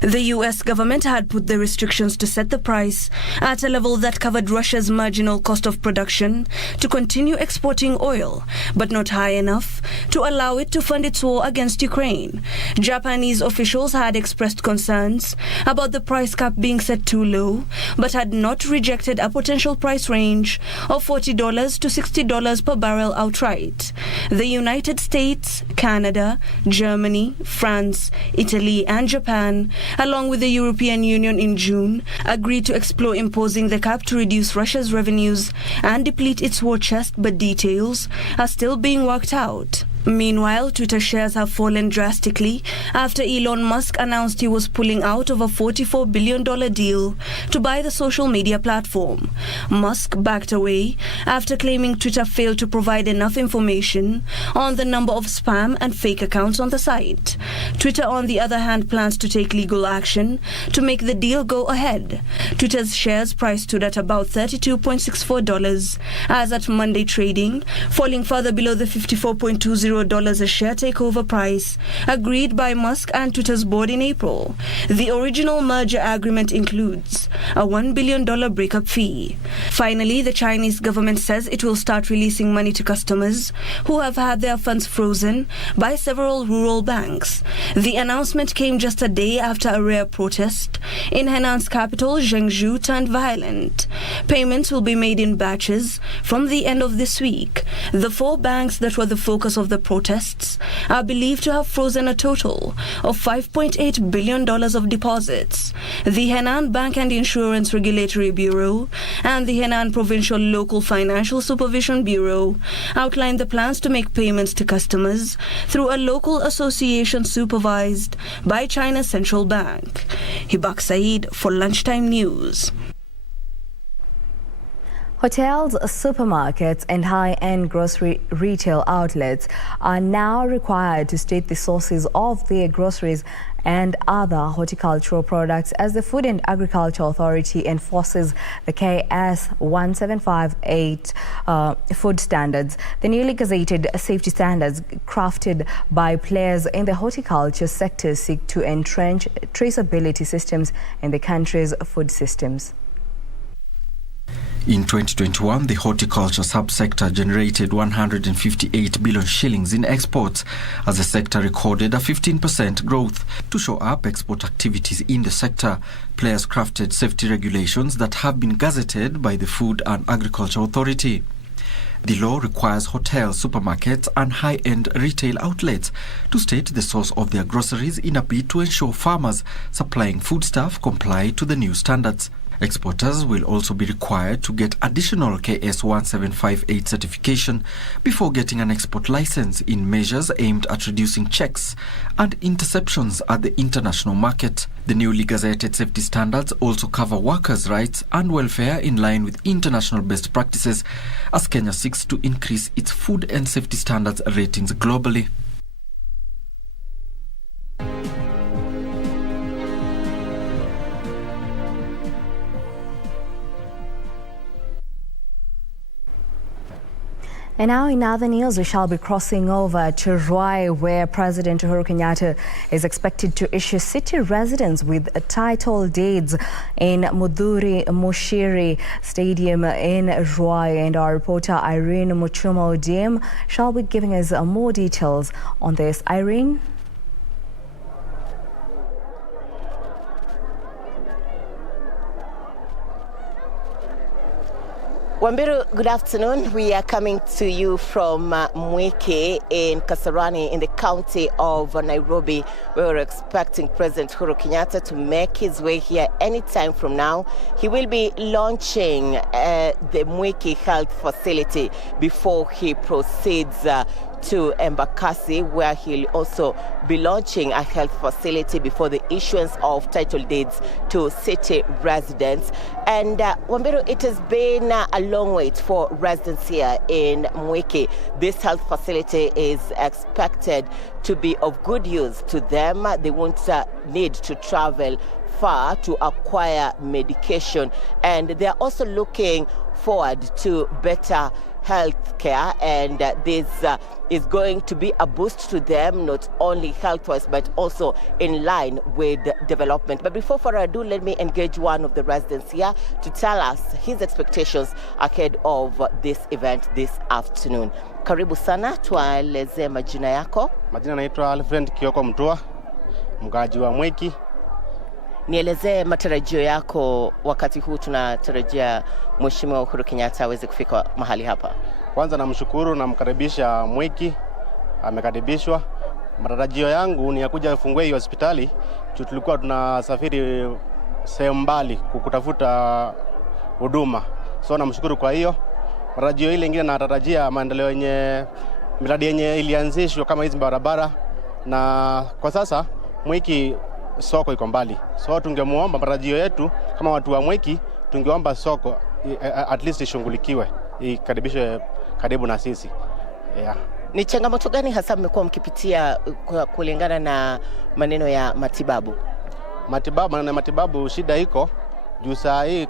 The U.S. government had put the restrictions to set the price at a level that covered Russia's marginal cost of production to continue exporting oil, but not high enough to allow it to fund its war against Ukraine. Japanese officials had expressed concerns about the price cap being set too low, but had not rejected a potential price range of $40 to $60 per barrel outright. The United States, Canada, Germany, France, Italy, and Japan, along with the European Union in June, agreed to explore imposing the cap to reduce Russia's revenues and deplete its war chest, but details are still being worked out. Meanwhile, Twitter shares have fallen drastically after Elon Musk announced he was pulling out of a $44 billion deal to buy the social media platform. Musk backed away after claiming Twitter failed to provide enough information on the number of spam and fake accounts on the site. Twitter, on the other hand, plans to take legal action to make the deal go ahead. Twitter's shares price stood at about $32.64 as at Monday trading, falling further below the $54.20 a share takeover price agreed by Musk and Twitter's board in April. The original merger agreement includes a $1 billion breakup fee. Finally, the Chinese government says it will start releasing money to customers who have had their funds frozen by several rural banks. The announcement came just a day after a rare protest in Henan's capital, Zhengzhou, turned violent. Payments will be made in batches from the end of this week. The 4 banks that were the focus of the protests are believed to have frozen a total of $5.8 billion of deposits. The Henan Bank and Insurance Regulatory Bureau and the Henan Provincial Local Financial Supervision Bureau outlined the plans to make payments to customers through a local association supervised by China's central bank. Hibak Saeed for Lunchtime News. Hotels, supermarkets and high-end grocery retail outlets are now required to state the sources of their groceries and other horticultural products as the Food and Agriculture Authority enforces the KS 1758 food standards. The newly gazetted safety standards crafted by players in the horticulture sector seek to entrench traceability systems in the country's food systems. In 2021, the horticulture subsector generated 158 billion shillings in exports as the sector recorded a 15% growth. To show up export activities in the sector, players crafted safety regulations that have been gazetted by the Food and Agriculture Authority. The law requires hotels, supermarkets and high-end retail outlets to state the source of their groceries in a bid to ensure farmers supplying foodstuff comply to the new standards. Exporters will also be required to get additional KS 1758 certification before getting an export license in measures aimed at reducing checks and interceptions at the international market. The newly gazetted safety standards also cover workers' rights and welfare in line with international best practices as Kenya seeks to increase its food and safety standards ratings globally. And now in other news, we shall be crossing over to Ruai, where President Uhuru Kenyatta is expected to issue city residents with title deeds in Mudhuri Mushiri Stadium in Ruai. And our reporter Irene Muchuma Odiem shall be giving us more details on this. Irene? Wambiru, good afternoon. We are coming to you from Mweke in Kasarani in the county of Nairobi, where we're expecting President Uhuru Kenyatta to make his way here anytime from now. He will be launching the Mweke Health Facility before he proceeds to Embakasi, where he'll also be launching a health facility before the issuance of title deeds to city residents. And Wambiru, it has been a long wait for residents here in Mweke. This health facility is expected to be of good use to them. They won't need to travel far to acquire medication, and they're also looking forward to better health care, and this is going to be a boost to them, not only health-wise but also in line with development. But before further ado, let me engage one of the residents here to tell us his expectations ahead of this event this afternoon. Karibu sana, tueleze majina yako. Majina naitwa Alfred Kioko Mtua, mkaaji wa Mweki. Nielezee matarajio yako wakati huu tunatarajia Mheshimiwa Uhuru Kenyatta aweze kufika mahali hapa. Kwanza namshukuru na mkaribisha Mweki, amekaribishwa. Matarajio yangu ni ya kuja kufungue hii hospitali. Tulikuwa tunasafiri sehemu mbali kutafuta huduma. So namshukuru kwa hiyo. Matarajio ile nyingine natarajia maendeleo yenye miradi yenye ilianzishwa kama hizi barabara, na kwa sasa Mweki soko iko mbali. So tungemuomba matarajio yetu kama watu wa Mweki, tungeomba soko at least ishungulikiwe, ikaribishwe karibu na sisi. Yeah. Ni changamoto gani hasa mmekuwa mkipitia kulingana na maneno ya matibabu? Matibabu shida iko juu saa hii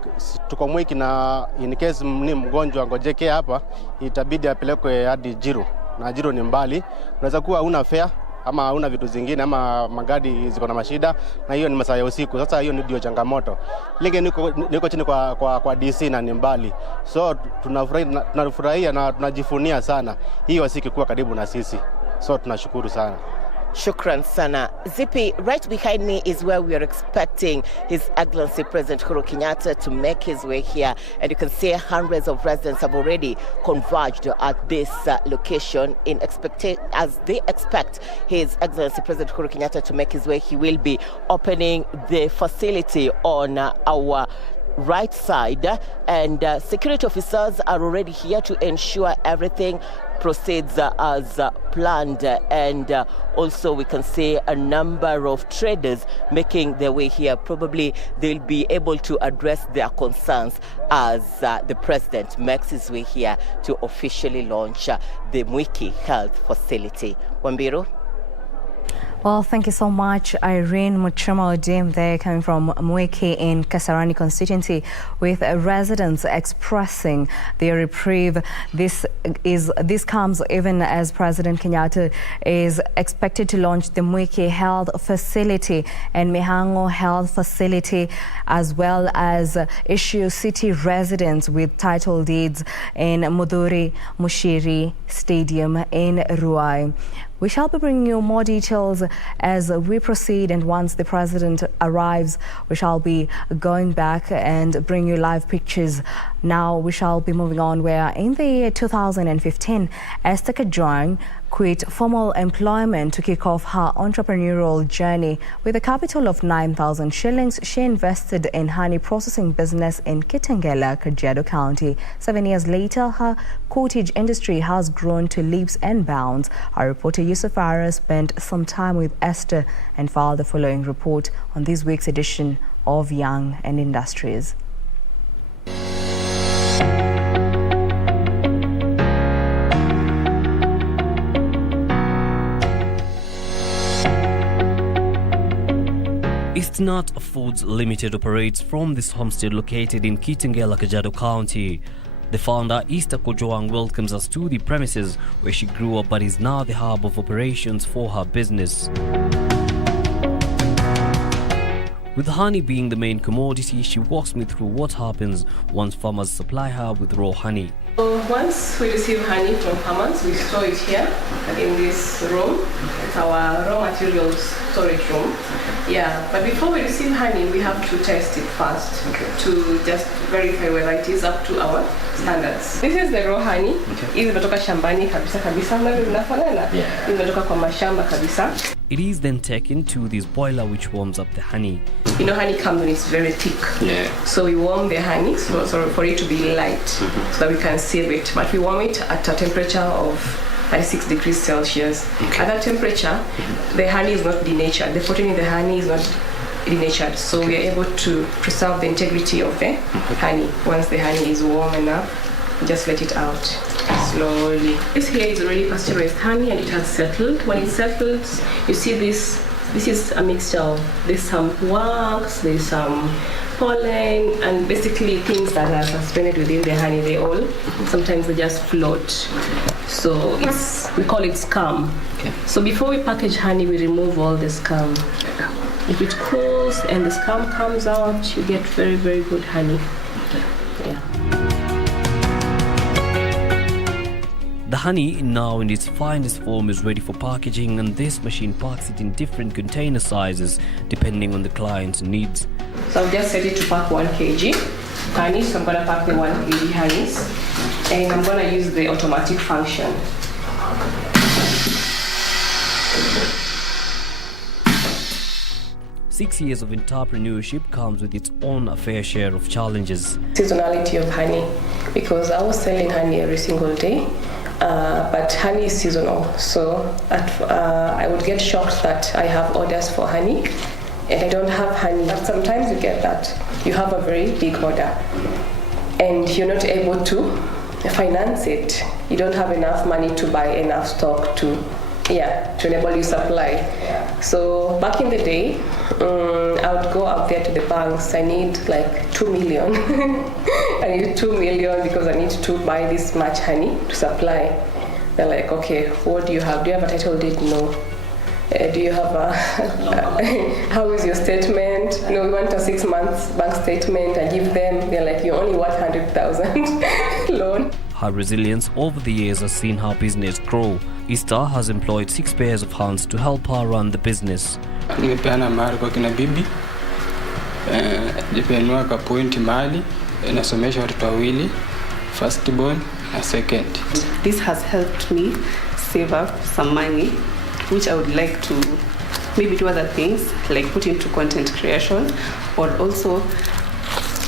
tuko Mweki, na in case ni mgonjwa ngojeke hapa itabidi apelekwe hadi Jiru, na Jiru ni mbali. Unaweza kuwa huna fare ama hauna vitu zingine, ama magari ziko na mashida, na hiyo ni masaa ya usiku. Sasa hiyo ndio changamoto. Linge niko chini kwa DC na ni mbali. So tunafurahia na tunajifunia sana hii wasiki kuwa karibu na sisi. So tunashukuru sana. Shukran sana. Zippy, right behind me is where we are expecting His Excellency President Uhuru Kenyatta to make his way here. And you can see hundreds of residents have already converged at this location as they expect His Excellency President Uhuru Kenyatta to make his way. He will be opening the facility on our right side, and security officers are already here to ensure everything proceeds as planned, and also we can see a number of traders making their way here. Probably they'll be able to address their concerns as the president makes his way here to officially launch the Mweke Health Facility. Wambiru? Well, thank you so much, Irene Muchema Odim there, coming from Mweke in Kasarani constituency, with residents expressing their reprieve. This comes even as President Kenyatta is expected to launch the Mweke Health Facility and Mihango Health Facility, as well as issue city residents with title deeds in Mudhuri Mushiri Stadium in Ruai. We shall be bringing you more details as we proceed, and once the president arrives, we shall be going back and bring you live pictures. Now we shall be moving on, where in the year 2015, Esther Kajwang quit formal employment to kick off her entrepreneurial journey. With a capital of 9,000 shillings, she invested in honey processing business in Kitengela, Kajiado County. 7 years later, her cottage industry has grown to leaps and bounds. Our reporter Yusuf Ara spent some time with Esther and filed the following report on this week's edition of Young and Industries. Eastnut Foods Limited operates from this homestead located in Kitengela, Kajiado County. The founder, Esther Kajwang, welcomes us to the premises where she grew up but is now the hub of operations for her business. With honey being the main commodity, she walks me through what happens once farmers supply her with raw honey. So once we receive honey from farmers, we store it here in this room. It's our raw materials storage room. Yeah, but before we receive honey, we have to test it first to just verify whether it is up to our standards. This is the raw honey. Hizi imetoka shambani kabisa. Mnaona inafanana? Hizi imetoka kwa mashamba kabisa. It is then taken to this boiler which warms up the honey. You know, honey comes when it's very thick. Yeah. So we warm the honey so for it to be light, so that we can save it. But we warm it at a temperature of 36 degrees Celsius. At that temperature, the honey is not denatured. The protein in the honey is not denatured. So we are able to preserve the integrity of the honey. Once the honey is warm enough, just let it out slowly. This here is already pasteurized honey and it has settled. When it settles, you see this is a mixture of, there's some wax, there's some pollen, and basically things that are suspended within the honey. They all, sometimes they just float. So we call it scum. So before we package honey, we remove all the scum. If it cools and the scum comes out, you get very, very good honey. Yeah. The honey, now in its finest form, is ready for packaging, and this machine packs it in different container sizes depending on the client's needs. So I've just set it to pack 1 kg honey, so I'm going to pack the 1 kg honeys, and I'm going to use the automatic function. Six years of entrepreneurship comes with its own fair share of challenges. Seasonality of honey, because I was selling honey every single day. But honey is seasonal, so I would get shocked that I have orders for honey and I don't have honey. But sometimes you get that you have a very big order and you're not able to finance it. You don't have enough money to buy enough stock to enable you supply. So back in the day, I would go out there to the banks. I need like 2 million. I need 2 million because I need to buy this much honey to supply. They're like, okay, what do you have? Do you have a title deed? No. Do you have a, how is your statement? No, we want a 6 months bank statement. I give them, they're like, you only want 100,000 loan. Her resilience over the years has seen her business grow. Esther has employed 6 pairs of hands to help her run the business. Nimepeana mahali kwa kina bibi, nipenua kapointi mahali, nasomesha watoto wawili, first born na second. This has helped me save up some money, which I would like to maybe do other things, like put into content creation, or also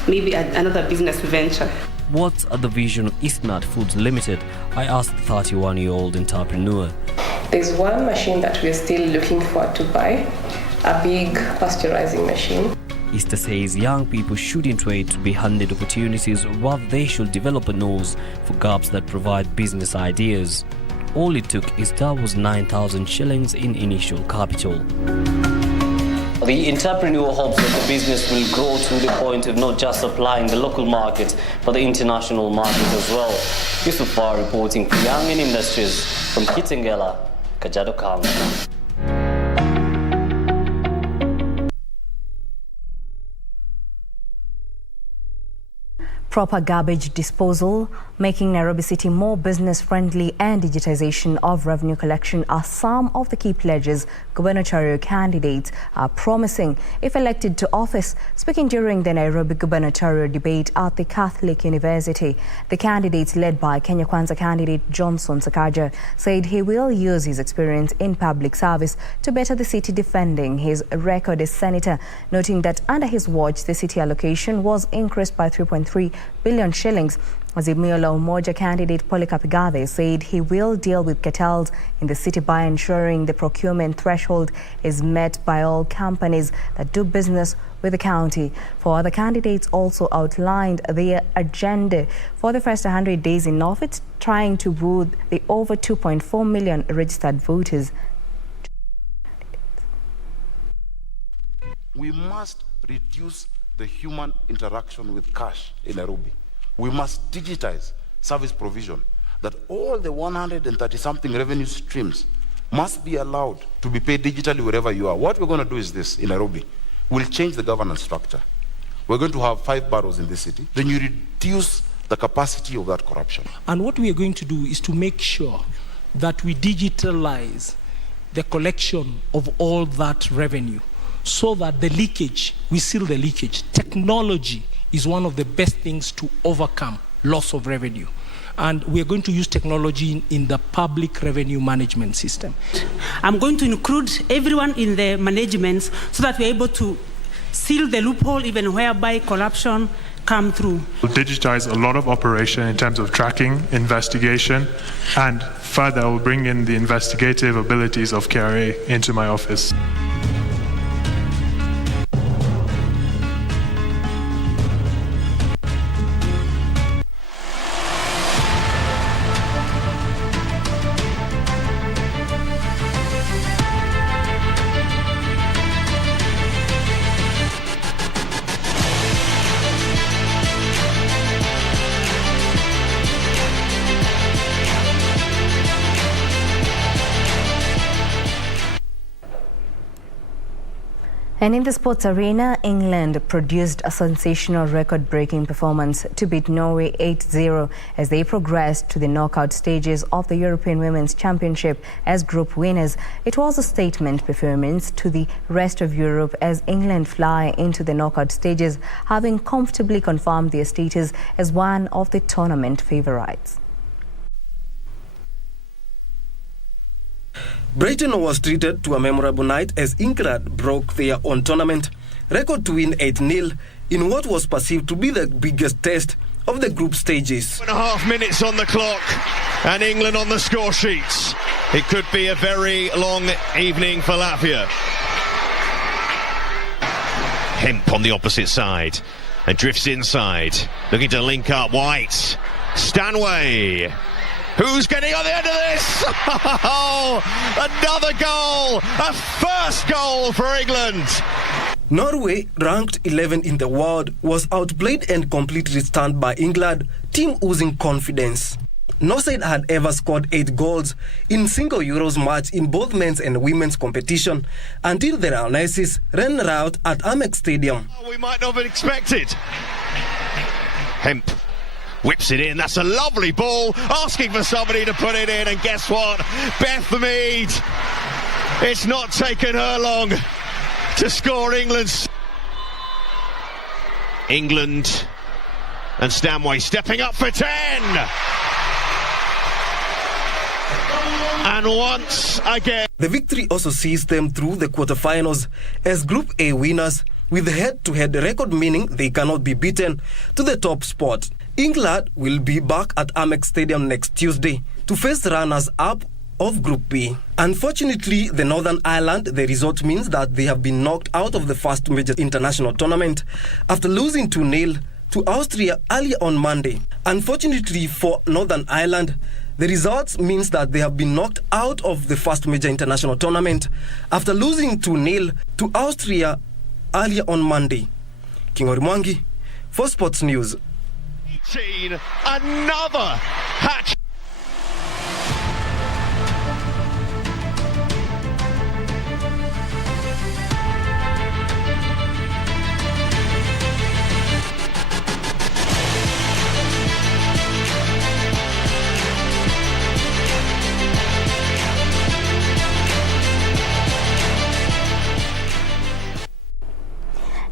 maybe another business venture. What's the vision of Eastnut Foods Limited? I asked the 31-year-old entrepreneur. There's one machine that we're still looking for to buy, a big pasteurizing machine. Esther says young people shouldn't wait to be handed opportunities, rather they should develop a nose for gaps that provide business ideas. All it took Esther was 9,000 shillings in initial capital. The entrepreneur hopes that the business will grow to the point of not just supplying the local market, but the international market as well. Yusufar reporting for Young in Industries from Kitengela, Kajiado County. Proper garbage disposal, making Nairobi City more business-friendly, and digitization of revenue collection are some of the key pledges gubernatorial candidates are promising if elected to office. Speaking during the Nairobi gubernatorial debate at the Catholic University, the candidates led by Kenya Kwanza candidate Johnson Sakaja said he will use his experience in public service to better the city, defending his record as senator, noting that under his watch the city allocation was increased by 3.3 billion shillings. Azimio la Umoja candidate Polycarp Igathe said he will deal with cartels in the city by ensuring the procurement threshold is met by all companies that do business with the county. Four other candidates also outlined their agenda for the first 100 days in office, trying to woo the over 2.4 million registered voters. We must reduce the human interaction with cash in Nairobi. We must digitize service provision, that all the 130-something revenue streams must be allowed to be paid digitally wherever you are. What we're going to do is this in Nairobi. We'll change the governance structure. We're going to have 5 boroughs in this city. Then you reduce the capacity of that corruption. And what we are going to do is to make sure that we digitalize the collection of all that revenue so that the leakage, we seal the leakage. Technology is one of the best things to overcome loss of revenue. And we are going to use technology in the public revenue management system. I'm going to include everyone in the management so that we're able to seal the loophole even whereby corruption come through. We'll digitize a lot of operation in terms of tracking, investigation, and further we'll bring in the investigative abilities of KRA into my office. And in the sports arena, England produced a sensational record-breaking performance to beat Norway 8-0 as they progressed to the knockout stages of the European Women's Championship as group winners. It was a statement performance to the rest of Europe as England fly into the knockout stages, having comfortably confirmed their status as one of the tournament favourites. Britain was treated to a memorable night as England broke their own tournament record to win 8-0 in what was perceived to be the biggest test of the group stages. 2.5 minutes on the clock and England on the score sheets. It could be a very long evening for Latvia. Hemp on the opposite side and drifts inside, looking to link up White. Stanway. Who's getting on the end of this? Oh, another goal! A first goal for England! Norway, ranked 11th in the world, was outplayed and completely stunned by England, team oozing confidence. No side had ever scored 8 goals in single Euros match in both men's and women's competition until the Lionesses ran riot at Amex Stadium. We might not have expected. Hemp whips it in. That's a lovely ball, asking for somebody to put it in, and guess what? Beth Mead. It's not taken her long to score England. England and Stanway stepping up for 10. And once again. The victory also sees them through the quarterfinals as Group A winners with head-to-head record, meaning they cannot be beaten to the top spot. England will be back at Amex Stadium next Tuesday to face runners-up of Group B. Unfortunately, the Northern Ireland, the result means that they have been knocked out of the first major international tournament after losing 2-0 to Austria earlier on Monday. Unfortunately for Northern Ireland, the results means that they have been knocked out of the first major international tournament after losing 2-0 to Austria earlier on Monday. Kingori Mwangi for Sports News. Another hatch.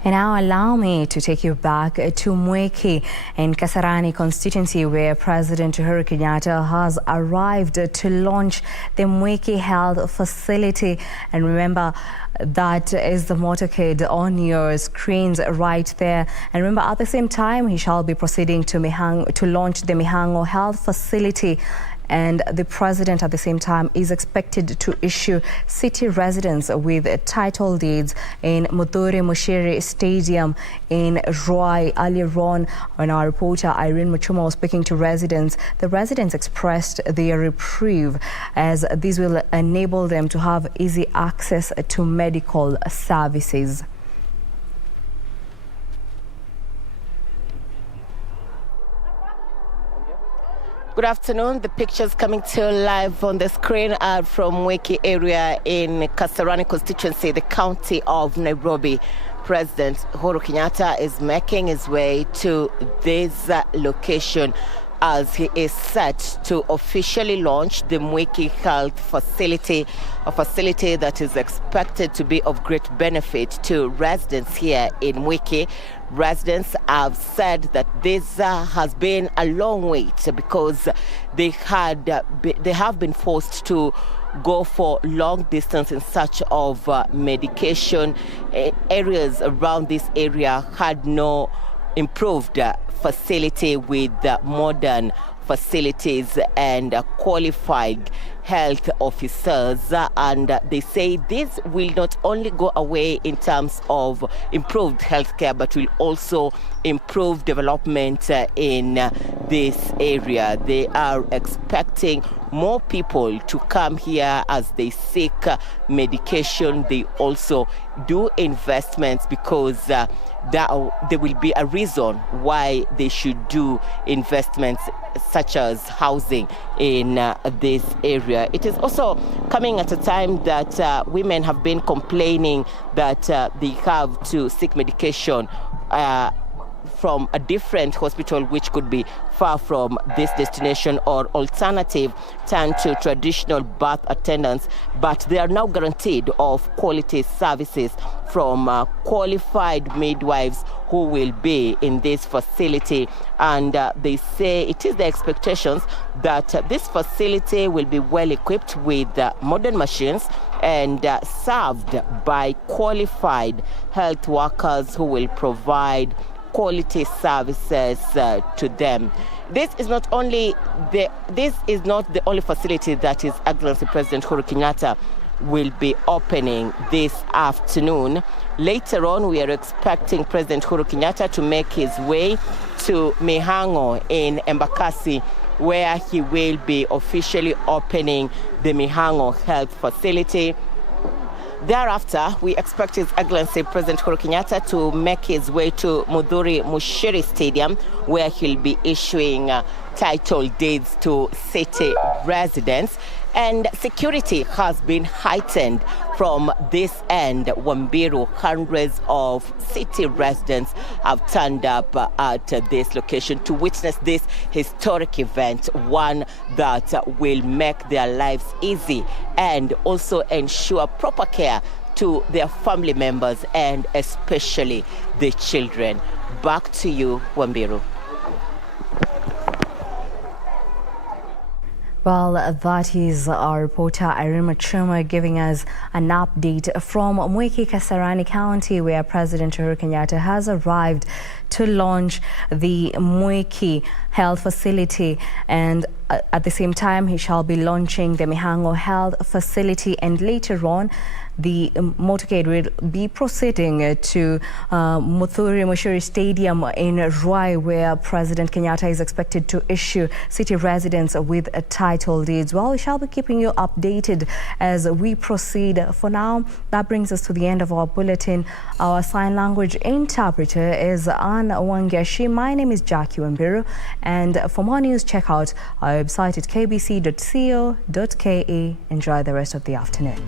And now allow me to take you back to Mweke in Kasarani constituency, where President Uhuru Kenyatta has arrived to launch the Mweke Health Facility. And remember, that is the motorcade on your screens right there. And remember, at the same time, he shall be proceeding to launch the Mihango Health Facility. And the president at the same time is expected to issue city residents with title deeds in Muthure Mushiri Stadium in Roy. Earlier on, when our reporter Irene Muchuma was speaking to residents, the residents expressed their reprieve as this will enable them to have easy access to medical services. Good afternoon. The pictures coming to you live on the screen are from Mweke area in Kasarani constituency, the county of Nairobi, President Uhuru Kenyatta is making his way to this location as he is set to officially launch the Mwiki Health Facility, a facility that is expected to be of great benefit to residents here in Mwiki. Residents have said that this has been a long wait because they have been forced to go for long distance in search of medication. Areas around this area had no improved facility with modern facilities and qualified health officers, and they say this will not only go away in terms of improved healthcare but will also improve development in this area. They are expecting more people to come here as they seek medication. They also do investments because there will be a reason why they should do investments such as housing in this area. It is also coming at a time that women have been complaining that they have to seek medication from a different hospital which could be far from this destination, or alternative turn to traditional birth attendants, but they are now guaranteed of quality services from qualified midwives who will be in this facility. And they say it is the expectations that this facility will be well equipped with modern machines and served by qualified health workers who will provide quality services to them. This is not the only facility that His Excellency President Uhuru Kenyatta will be opening this afternoon. Later on, we are expecting President Uhuru Kenyatta to make his way to Mihango in Embakasi, where he will be officially opening the Mihango Health Facility. Thereafter, we expect His Excellency President Uhuru Kenyatta to make his way to Mudhuri Mushiri Stadium, where he'll be issuing title deeds to city residents. And security has been heightened from this end. Wambiru, hundreds of city residents have turned up at this location to witness this historic event, one that will make their lives easy and also ensure proper care to their family members and especially the children. Back to you, Wambiru. Well, that is our reporter Irima Chuma giving us an update from Mwiki, Kasarani County, where President Uhuru Kenyatta has arrived to launch the Mwiki Health Facility, and at the same time he shall be launching the Mihango Health Facility, and later on the motorcade will be proceeding to Mudhuri Mushiri Stadium in Ruai, where President Kenyatta is expected to issue city residents with title deeds. Well, we shall be keeping you updated as we proceed. For now, that brings us to the end of our bulletin. Our sign language interpreter is Anne Wangeshi. My name is Jackie Wambiru, and for more news, check out our website at kbc.co.ke. Enjoy the rest of the afternoon.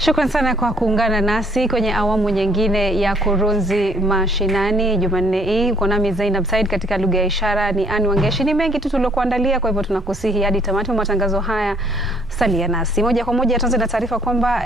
Shukran sana kwa kuungana nasi kwenye awamu nyingine ya Kurunzi Mashinani Jumanne hii. Uko nami Zainab Said, katika lugha ya ishara ni Anne Wangeshi. Ni mengi tu tuliokuandalia, kwa hivyo tunakusihi hadi tamati matangazo haya salia nasi. Moja kwa moja tuanze na taarifa kwamba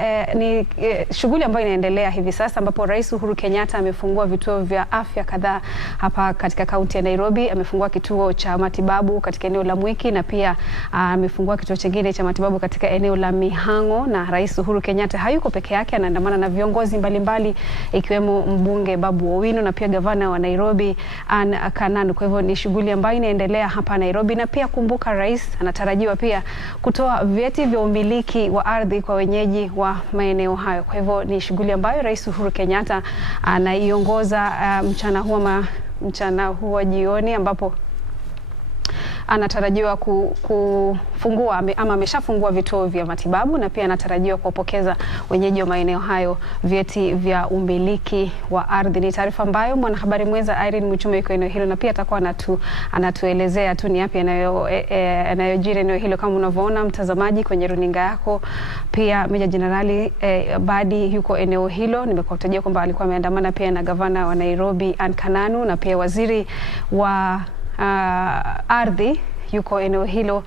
shughuli ambayo inaendelea hivi sasa, ambapo Rais Uhuru Kenyatta amefungua vituo vya afya kadhaa hapa katika kaunti ya Nairobi. Amefungua kituo cha matibabu katika eneo la Mwiki, na pia amefungua kituo kingine cha matibabu katika eneo la Mihango. Na Rais Uhuru Kenyatta hayuko peke yake, anaandamana na viongozi mbalimbali ikiwemo mbunge Babu Owino na pia gavana wa Nairobi Anne Kananu. Kwa hivyo ni shughuli ambayo inaendelea hapa Nairobi, na pia kumbuka, rais anatarajiwa pia kutoa vyeti vya umiliki wa ardhi kwa wenyeji wa maeneo hayo. Kwa hivyo ni shughuli ambayo Rais Uhuru Kenyatta anaiongoza mchana huu wa jioni, ambapo anatarajiwa kufungua ama ameshafungua vituo vya matibabu, na pia anatarajiwa kuwapokeza wenyeji wa maeneo hayo vyeti vya umiliki wa ardhi. Ni taarifa ambayo mwanahabari mwenza Irene Muchume yuko eneo hilo, na pia atakuwa anatuelezea tu ni yapi yanayojiri eneo hilo. Kama unavyoona mtazamaji kwenye runinga yako, pia Meja Jenerali Badi yuko eneo hilo. Nimekutajia kwamba alikuwa ameandamana pia na gavana wa Nairobi Anne Kananu, na pia waziri wa ardhi yuko eneo hilo,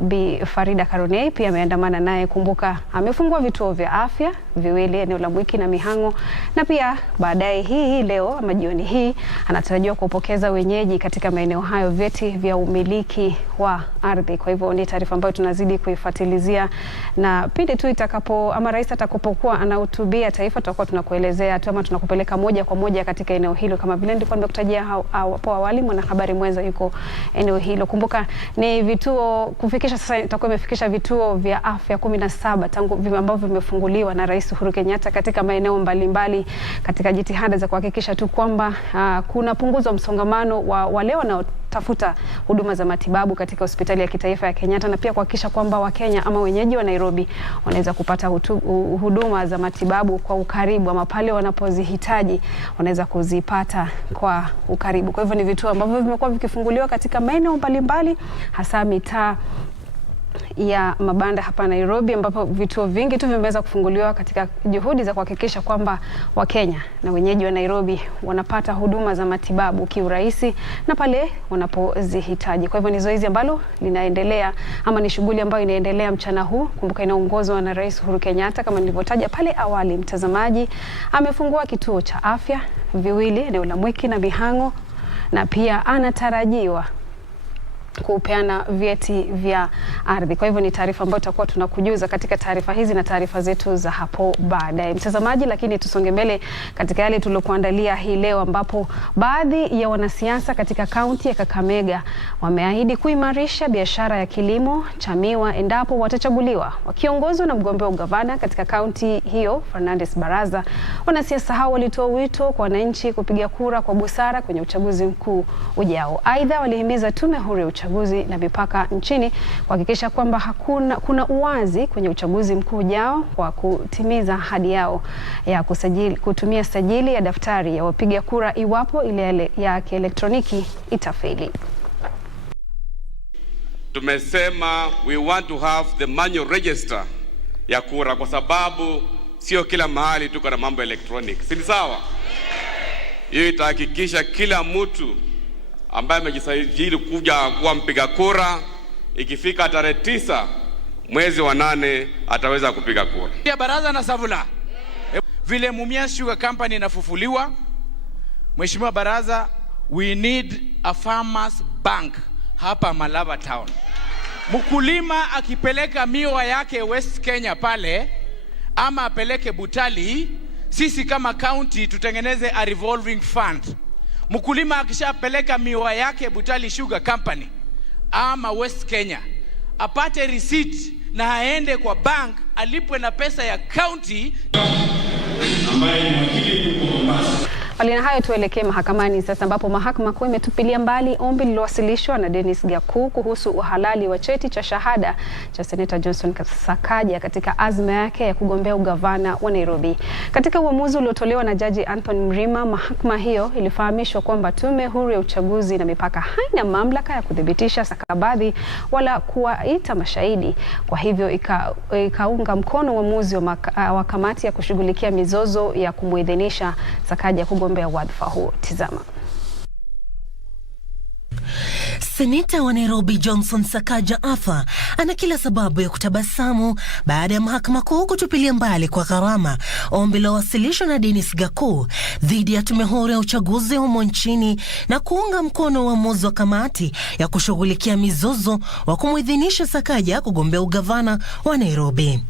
Bi Farida Karunei pia ameandamana naye. Kumbuka amefungua vituo vya afya viwili eneo la Mwiki na Mihango, na pia baadaye hii leo ama jioni hii anatarajiwa kupokeza wenyeji katika maeneo hayo vyeti vya umiliki wa ardhi. Kwa hivyo ni taarifa ambayo tunazidi kuifuatilizia, na pindi tu rais atakapokuwa anahutubia taifa, tutakuwa tunakuelezea tu ama tunakupeleka moja kwa moja katika eneo hilo, kama vile nilikuwa nimekutajia hapo awali. Mwanahabari mwenza yuko eneo hilo. Kumbuka ni vituo kufikisha sasa, itakuwa imefikisha vituo vya afya 17 tangu ambavyo vimefunguliwa na Rais Uhuru Kenyatta katika maeneo mbalimbali, katika jitihada za kuhakikisha tu kwamba kuna punguzo msongamano wa wale wanaotafuta huduma za matibabu katika hospitali ya kitaifa ya Kenyatta, na pia kuhakikisha kwamba Wakenya ama wenyeji wa Nairobi wanaweza kupata huduma za matibabu kwa ukaribu, ama pale wanapozihitaji wanaweza kuzipata kwa ukaribu. Kwa hivyo ni vituo ambavyo vimekuwa vikifunguliwa katika maeneo mbalimbali, hasa mitaa ya mabanda hapa Nairobi, ambapo vituo vingi tu vimeweza kufunguliwa katika juhudi za kuhakikisha kwamba Wakenya na wenyeji wa Nairobi wanapata huduma za matibabu kiurahisi na pale wanapozihitaji. Kwa hivyo ni zoezi ambalo linaendelea, ama ni shughuli ambayo inaendelea mchana huu. Kumbuka inaongozwa na Rais Uhuru Kenyatta. Kama nilivyotaja pale awali, mtazamaji, amefungua kituo cha afya viwili eneo la Mwiki na Mihango, na pia anatarajiwa kupeana vyeti vya ardhi. Kwa hivyo ni taarifa ambayo tutakuwa tunakujuza katika taarifa hizi na taarifa zetu za hapo baadaye, mtazamaji. Lakini tusonge mbele katika yale tuliokuandalia hii leo, ambapo baadhi ya wanasiasa katika kaunti ya Kakamega wameahidi kuimarisha biashara ya kilimo cha miwa endapo watachaguliwa. Wakiongozwa na mgombea wa ugavana katika kaunti hiyo Fernandes Baraza, wanasiasa hao walitoa wito kwa wananchi kupiga kura kwa busara kwenye uchaguzi mkuu ujao. Aidha, walihimiza tume huru ya uchaguzi na mipaka nchini kuhakikisha kwamba kuna uwazi kwenye uchaguzi mkuu ujao kwa kutimiza ahadi yao ya kutumia sajili ya daftari ya wapiga kura iwapo ile ya kielektroniki itafeli. Tumesema we want to have the manual register ya kura, kwa sababu sio kila mahali tuko na mambo electronic. Si sawa? Hiyo itahakikisha kila mtu ambaye amejisajili kuja kuwa mpiga kura, ikifika tarehe 9 mwezi wa 8 ataweza kupiga kura. Ya baraza na Savula, vile Mumias Sugar Company inafufuliwa, Mheshimiwa Baraza, we need a farmers bank hapa Malava town. Mkulima akipeleka miwa yake West Kenya pale, ama apeleke Butali, sisi kama county tutengeneze a revolving fund. Mkulima akishapeleka miwa yake Butali Sugar Company ama West Kenya, apate receipt na aende kwa bank, alipwe na pesa ya county. Mbali na hayo, tuelekee mahakamani sasa, ambapo mahakama kuu imetupilia mbali ombi lililowasilishwa na Dennis Gaku kuhusu uhalali wa cheti cha shahada cha Seneta Johnson Sakaja katika azma yake ya kugombea ugavana wa Nairobi. Katika uamuzi uliotolewa na Jaji Anthony Mrima, mahakama hiyo ilifahamishwa kwamba Tume Huru ya Uchaguzi na Mipaka haina mamlaka ya kudhibitisha stakabadhi wala kuwaita mashahidi. Kwa hivyo ikaunga mkono uamuzi wa kamati ya kushughulikia mizozo ya kumuidhinisha Sakaja kugombea wadhifa huo. Tizama. Seneta wa Nairobi Johnson Sakaja Arthur ana kila sababu ya kutabasamu baada ya mahakama kuu kutupilia mbali kwa gharama ombi la wasilisho na Dennis Gaku dhidi ya Tume Huru ya Uchaguzi humo nchini na kuunga mkono uamuzi wa kamati ya kushughulikia mizozo wa kumuidhinisha Sakaja kugombea ugavana wa Nairobi.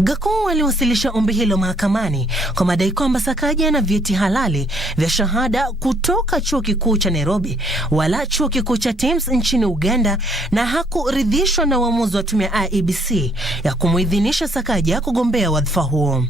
Gaku aliwasilisha ombi hilo mahakamani kwa madai kwamba Sakaja ana vyeti halali vya shahada kutoka Chuo Kikuu cha Nairobi wala Chuo Kikuu cha Thames nchini Uganda na hakuridhishwa na uamuzi wa tume ya IEBC ya kumuidhinisha Sakaja kugombea wadhifa huo.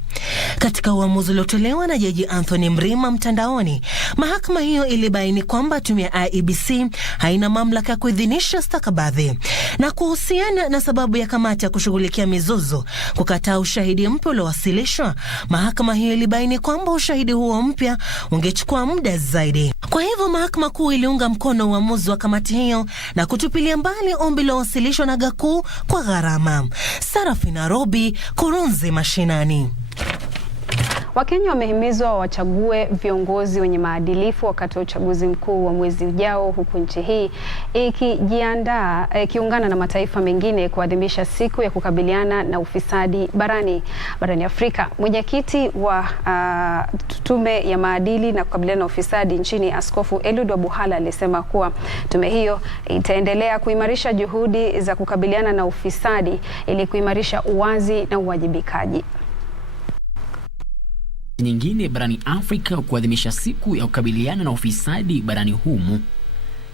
Katika uamuzi uliotolewa na Jaji Anthony Mrima mtandaoni, mahakama hiyo ilibaini kwamba tume ya IEBC haina mamlaka ya kuidhinisha stakabadhi. Na kuhusiana na sababu ya kamati ya kushughulikia mizozo kukataa ushahidi mpya uliowasilishwa, mahakama hiyo ilibaini kwamba ushahidi huo mpya ungechukua muda zaidi. Kwa hivyo mahakama kuu iliunga mkono uamuzi wa kamati hiyo na kutupilia mbali ombi lilowasilishwa na Gaku kwa gharama. Sarafina Robi, Kurunzi Mashinani. Wakenya wamehimizwa wachague viongozi wenye maadilifu wakati wa uchaguzi mkuu wa mwezi ujao, huku nchi hii ikiungana na mataifa mengine kuadhimisha siku ya kukabiliana na ufisadi barani Afrika. Mwenyekiti wa tume ya maadili na kukabiliana na ufisadi nchini, Askofu Eliud Wabuhala, alisema kuwa tume hiyo itaendelea kuimarisha juhudi za kukabiliana na ufisadi ili kuimarisha uwazi na uwajibikaji. Nyingine barani Afrika kuadhimisha siku ya kukabiliana na ufisadi barani humu,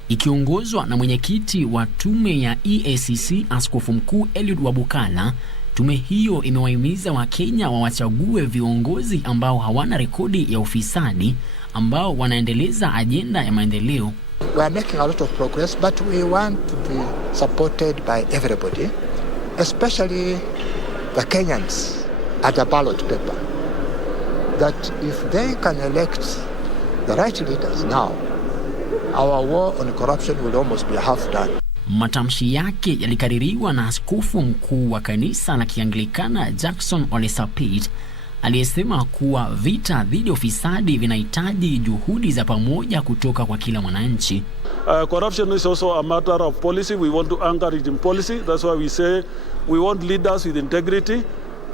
ikiongozwa na mwenyekiti wa tume ya EACC Askofu Mkuu Eliud Wabukala. Tume hiyo imewahimiza Wakenya wawachague viongozi ambao hawana rekodi ya ufisadi, ambao wanaendeleza ajenda ya maendeleo. We are making a lot of progress, but we want to be supported by everybody, especially the Kenyans at the ballot paper. That if they can elect the right leaders now, our war on corruption will almost be half done. Matamshi yake yalikaririwa na askofu mkuu wa kanisa la Kianglikana Jackson Ole Sapit, aliyesema kuwa vita dhidi ya ufisadi vinahitaji juhudi za pamoja kutoka kwa kila mwananchi. Corruption is also a matter of policy. We want to anchor it in policy. That's why we say we want leaders with integrity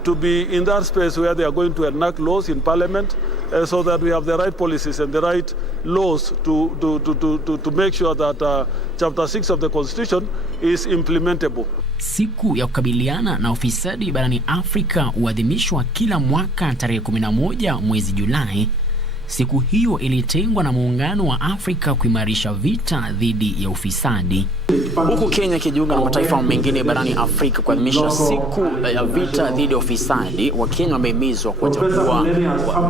to be in that space where they are going to enact laws in parliament, so that we have the right policies and the right laws to make sure that chapter 6 of the constitution is implementable. Siku ya kukabiliana na ufisadi barani Afrika huadhimishwa kila mwaka tarehe 11 mwezi Julai. Siku hiyo ilitengwa na Muungano wa Afrika kuimarisha vita dhidi ya ufisadi. Huku Kenya kijiunga na mataifa mengine barani Afrika kuadhimisha siku ya vita dhidi ya ufisadi, Wakenya wamehimizwa kuchagua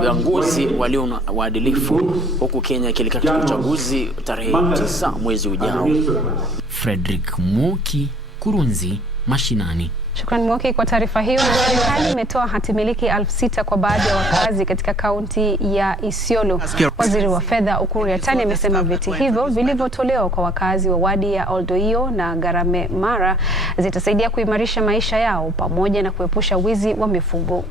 viongozi walio na uadilifu, huku Kenya ikielekea katika uchaguzi tarehe 9 mwezi ujao. Frederick Moki, Kurunzi Mashinani. Shukrani Mwoki kwa taarifa hiyo. Serikali imetoa hatimiliki 6,000 kwa baadhi ya wakazi katika kaunti ya Isiolo. Waziri wa Fedha Ukur Yatani amesema vyeti hivyo vilivyotolewa kwa wakazi wa wadi ya Oldoio na Garame Mara zitasaidia kuimarisha maisha yao pamoja na kuepusha wizi wa mifugo.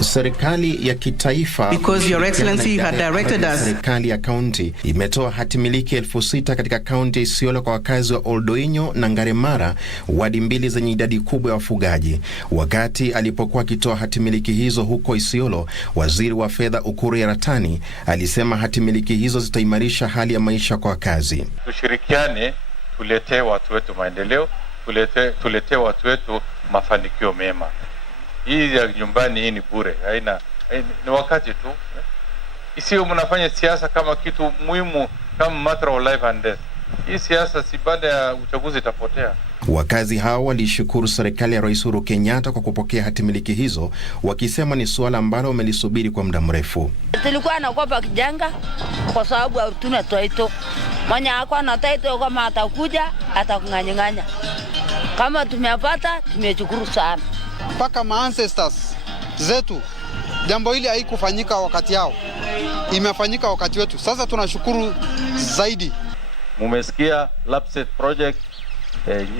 Serikali ya kitaifa, because your excellency had directed us, serikali ya kaunti imetoa hatimiliki 6,000 katika kaunti ya Isiolo kwa wakazi wa Oldoinyo na Ngaremara, wadi mbili zenye idadi kubwa ya wafugaji. Wakati alipokuwa akitoa hatimiliki hizo huko Isiolo, waziri wa fedha Ukur Yatani alisema hatimiliki hizo zitaimarisha hali ya maisha kwa wakazi. Tushirikiane, tuletee watu wetu maendeleo, tuletee watu wetu mafanikio mema. Hii ya nyumbani hii ni bure, ni wakati tu. Isiyo mnafanya siasa kama kitu muhimu, kama matter of life and death. Hii siasa si baada ya uchaguzi itapotea. Wakazi hao walishukuru serikali ya Rais Uhuru Kenyatta kwa kupokea hatimiliki hizo, wakisema ni suala ambalo wamelisubiri kwa muda mrefu. Tulikuwa naogopa kijanga kwa sababu hatuna title. Mwenye hakuwa na title kama atakuja atakung'anyang'anya. Kama tumepata tumeshukuru sana. Mpaka ancestors zetu jambo hili haikufanyika wakati yao, imefanyika wakati wetu. Sasa tunashukuru zaidi. Mumesikia Lapset project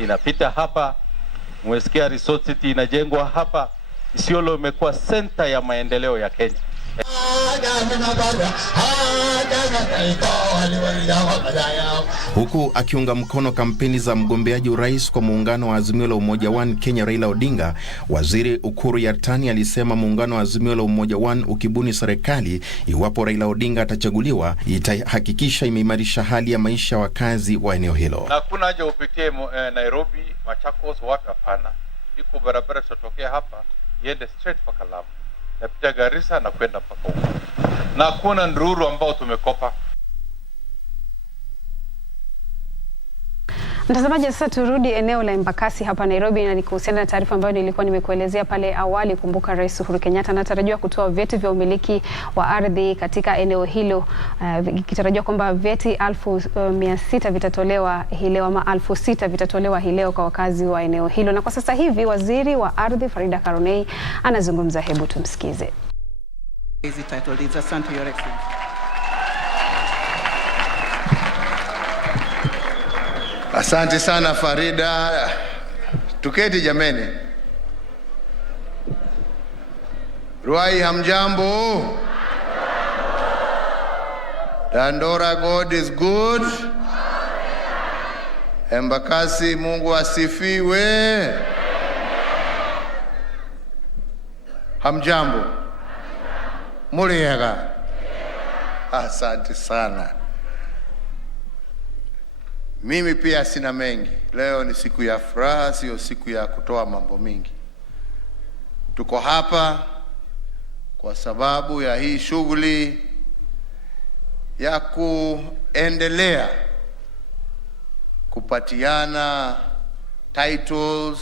inapita hapa, mumesikia Resort City inajengwa hapa. Isiolo imekuwa center ya maendeleo ya Kenya. Huku akiunga mkono kampeni za mgombeaji urais kwa muungano wa Azimio la Umoja One Kenya Raila Odinga, Waziri Ukur Yatani alisema muungano wa Azimio la Umoja One ukibuni serikali iwapo Raila Odinga atachaguliwa itahakikisha imeimarisha hali ya maisha wakazi wa eneo hilo. Na kuna haja upitie Nairobi, Machakos, wapi? Hapana. Iko barabara tutokea hapa iende straight mpaka Lamu. Na pita Garissa na kwenda mpaka huko. Na kuna ndururu ambao tumekopa. Mtazamaji, sasa turudi eneo la Embakasi hapa Nairobi, na kuhusiana na taarifa ambayo nilikuwa nimekuelezea pale awali. Kumbuka Rais Uhuru Kenyatta anatarajiwa kutoa vyeti vya umiliki wa ardhi katika eneo hilo, ikitarajiwa kwamba vyeti 1600 vitatolewa hii leo, ama 6000 vitatolewa hii leo kwa wakazi wa eneo hilo. Na kwa sasa hivi waziri wa ardhi Farida Karonei anazungumza, hebu tumsikize. Hizi title deeds, asante your excellency. Asante sana Farida. Tuketi jameni. Ruai hamjambo? Dandora, God is good. Embakasi, Mungu asifiwe. Hamjambo? Muriega. Asante sana. Mimi pia sina mengi. Leo ni siku ya furaha, sio siku ya kutoa mambo mingi. Tuko hapa kwa sababu ya hii shughuli ya kuendelea kupatiana titles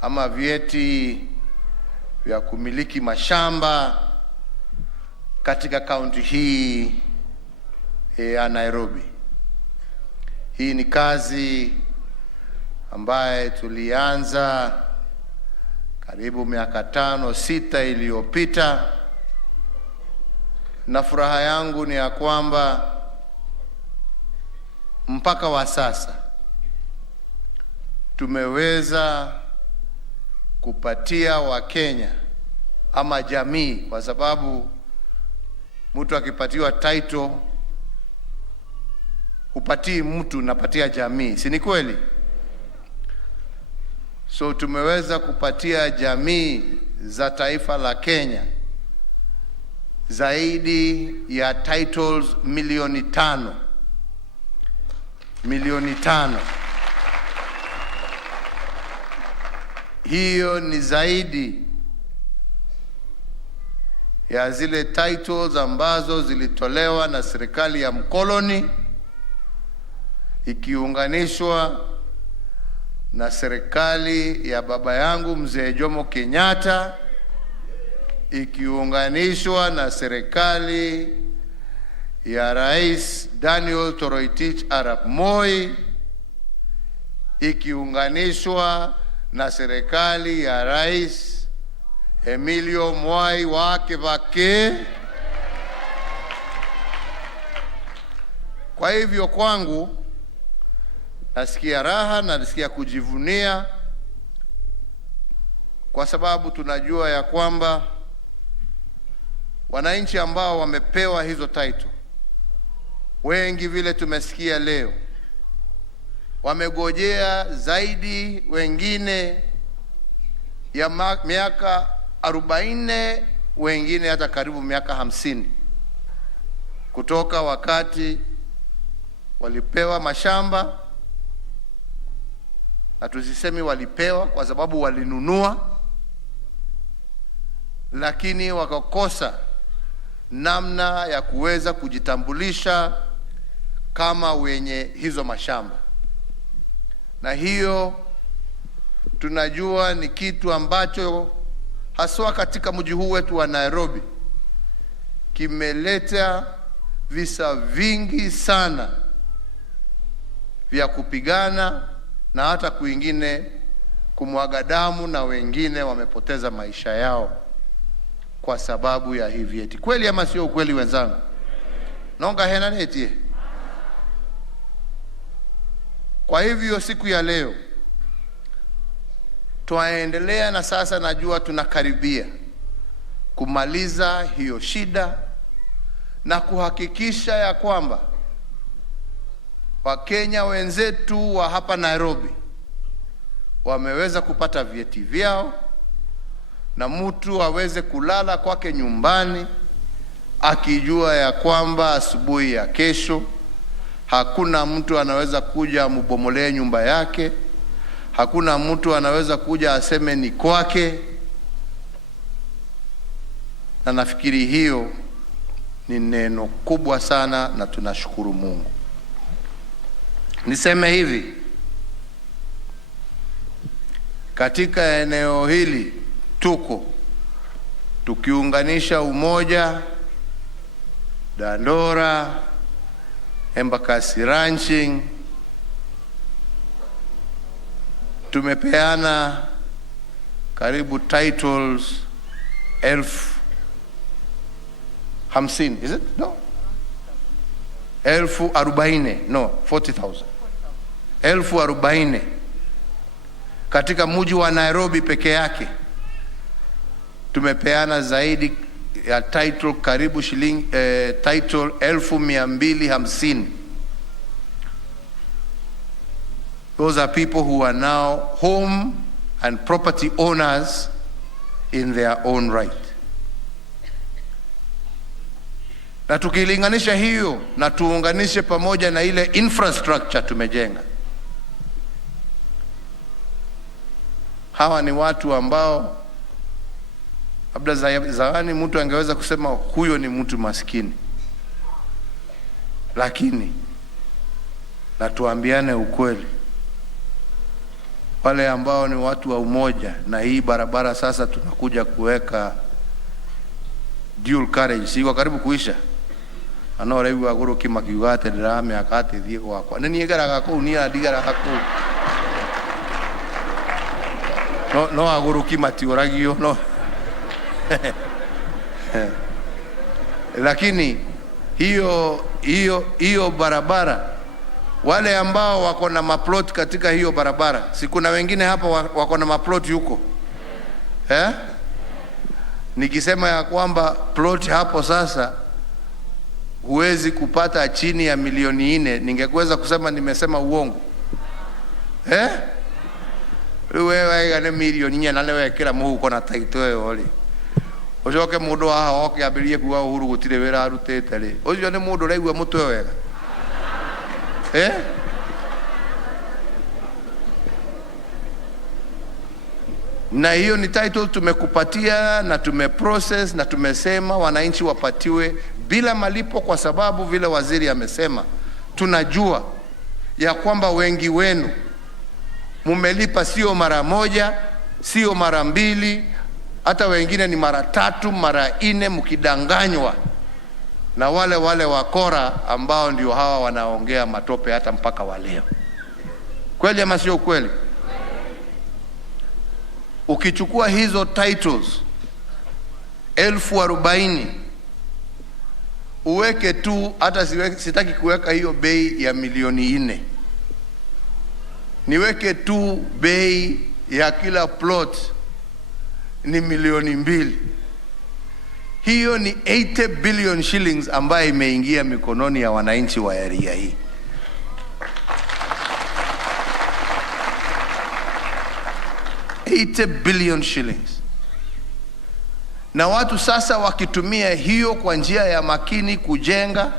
ama vyeti vya kumiliki mashamba katika kaunti hii ya Nairobi. Hii ni kazi ambaye tulianza karibu miaka 5-6 iliyopita, na furaha yangu ni ya kwamba mpaka wa sasa tumeweza kupatia Wakenya ama jamii, kwa sababu mtu akipatiwa title upatii mtu, napatia jamii, si ni kweli? So tumeweza kupatia jamii za taifa la Kenya zaidi ya titles milioni 5. Milioni 5. Hiyo ni zaidi ya zile titles ambazo zilitolewa na serikali ya mkoloni ikiunganishwa na serikali ya baba yangu Mzee Jomo Kenyatta, ikiunganishwa na serikali ya Rais Daniel Toroitich Arap Moi, ikiunganishwa na serikali ya Rais Emilio Mwai wa Kibaki. Kwa hivyo kwangu nasikia raha na nasikia kujivunia, kwa sababu tunajua ya kwamba wananchi ambao wamepewa hizo title wengi, vile tumesikia leo, wamegojea zaidi, wengine ya miaka 40, wengine hata karibu miaka 50 kutoka wakati walipewa mashamba. Na tusisemi walipewa kwa sababu walinunua, lakini wakakosa namna ya kuweza kujitambulisha kama wenye hizo mashamba. Na hiyo tunajua ni kitu ambacho haswa katika mji huu wetu wa Nairobi kimeleta visa vingi sana vya kupigana na hata kwingine kumwaga damu, na wengine wamepoteza maisha yao kwa sababu ya hivi vyeti. Kweli ama sio ukweli wenzangu? Nonga hena netie. Kwa hivyo siku ya leo tuendelea, na sasa najua tunakaribia kumaliza hiyo shida na kuhakikisha ya kwamba Wakenya wenzetu wa hapa Nairobi wameweza kupata vyeti vyao, na mtu aweze kulala kwake nyumbani akijua ya kwamba asubuhi ya kesho hakuna mtu anaweza kuja amubomolee nyumba yake, hakuna mtu anaweza kuja aseme ni kwake. Na nafikiri hiyo ni neno kubwa sana, na tunashukuru Mungu. Niseme hivi, katika eneo hili tukiunganisha Umoja, Dandora, Embakasi Ranching, tumepeana karibu titles 50,000, is it? No. 40,000, no, 40,000. 40,000 katika mji wa Nairobi peke yake. Tumepeana zaidi ya title karibu title 1,250. Those are people who are now home and property owners in their own right. Na tukilinganisha hiyo na tuunganishe pamoja na ile infrastructure tumejenga, hawa ni watu ambao labda zamani mtu angeweza kusema huyo ni mtu maskini, lakini na tuambiane ukweli, wale ambao ni watu wa Umoja, na hii barabara sasa tunakuja kuweka dual carriage, siko karibu kuisha, anora hiyo agoro kimakiugate drama akate thie gwakwa nini igaraga ku ni adigaraga ku no agoro kimatioragio no lakini hiyo barabara, wale ambao wako na maplot katika hiyo barabara, si kuna wengine hapa wako na maplot huko nikisema ya kwamba plot hapo sasa huwezi kupata chini ya milioni 4, ningeweza kusema nimesema uongo. Wewe gane milioni 4 na lewe kila muhuko na taito yoli. Ojoke mundu aha oke abirie kuwa Uhuru gutire wera arutete ri. Ojo ni mundu raigua mutwe wega. Na hiyo ni title tumekupatia na tumeprocess na tumesema wananchi wapatiwe bila malipo, kwa sababu vile waziri amesema, tunajua ya kwamba wengi wenu mumelipa sio mara moja, sio mara mbili, hata wengine ni mara 3, mara 4, mkidanganywa na wale wakora ambao ndio hawa wanaongea matope hata mpaka wa leo. Kweli ama sio kweli? Ukichukua hizo titles 40,000 uweke tu, hata sitaki kuweka hiyo bei ya milioni 4, niweke tu bei ya kila plot ni milioni 2, hiyo ni 80 billion shillings ambayo imeingia mikononi ya wananchi wa area hii. $80 billion shillings. Na watu sasa wakitumia hiyo kwa njia ya makini kujenga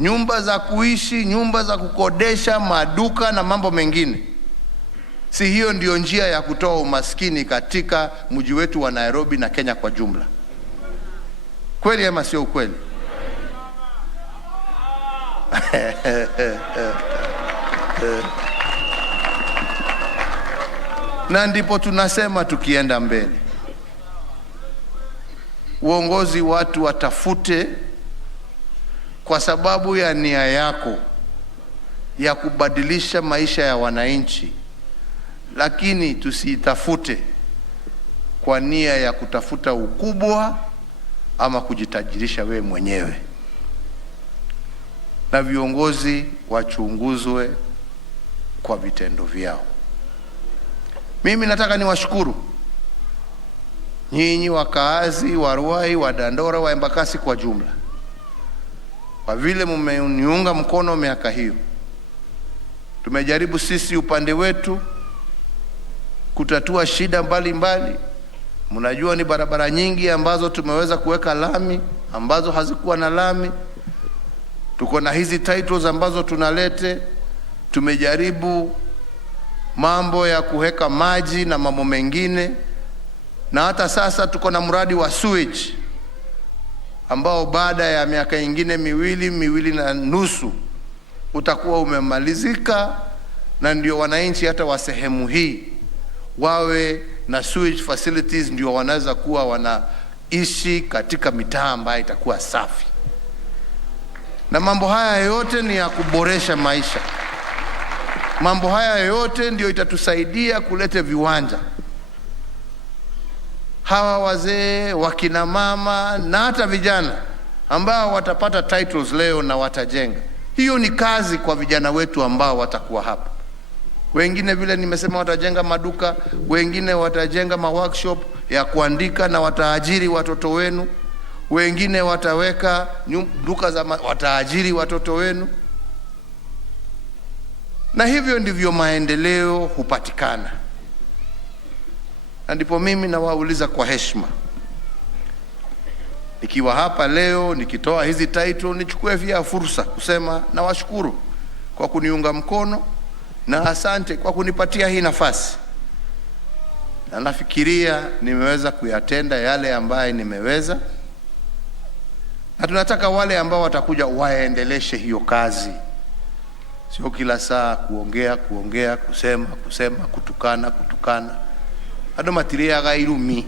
nyumba za kuishi, nyumba za kukodesha, maduka na mambo mengine. Si hiyo ndio njia ya kutoa umaskini katika mji wetu wa Nairobi na Kenya kwa jumla? Kweli ama sio kweli? Na ndipo tunasema tukienda mbele, uongozi watu watafute kwa sababu ya nia yako ya kubadilisha maisha ya wananchi, lakini tusitafute kwa nia ya kutafuta ukubwa ama kujitajirisha we mwenyewe. Na viongozi wachunguzwe kwa vitendo vyao. Mimi nataka niwashukuru nyinyi wakaazi wa Ruai, wa Dandora, wa Embakasi kwa jumla, kwa vile mmeniunga mkono miaka hiyo. Tumejaribu sisi upande wetu kutatua shida mbalimbali. Mnajua ni barabara nyingi ambazo tumeweza kuweka lami, ambazo hazikuwa na lami. Tuko na hizi titles ambazo tunalete. Tumejaribu mambo ya kuweka maji na mambo mengine, na hata sasa tuko na mradi wa sewage ambao baada ya miaka ingine miwili na nusu utakuwa umemalizika, na ndio wananchi hata wa sehemu hii wawe na sewage facilities, ndio wanaweza kuwa wanaishi katika mitaa ambayo itakuwa safi. Na mambo haya yote ni ya kuboresha maisha. Mambo haya yote ndio itatusaidia kulete viwanja. Hawa wazee, wakina mama na hata vijana ambao watapata titles leo na watajenga. Hiyo ni kazi kwa vijana wetu ambao watakuwa hapa. Wengine vile nimesema watajenga maduka, wengine watajenga workshop ya kuandika na wataajiri watoto wenu. Wengine wataweka duka za wataajiri watoto wenu. Na hivyo ndivyo maendeleo hupatikana. Na ndipo mimi nawauliza kwa heshima, nikiwa hapa leo nikitoa hizi title, nichukue pia fursa kusema na washukuru kwa kuniunga mkono na asante kwa kunipatia hii nafasi. Na nafikiria nimeweza kuyatenda yale ambaye nimeweza, na tunataka wale ambao watakuja waendeleshe hiyo kazi. Sio kila saa kuongea, kusema, kutukana. Ado matiria ga irumi.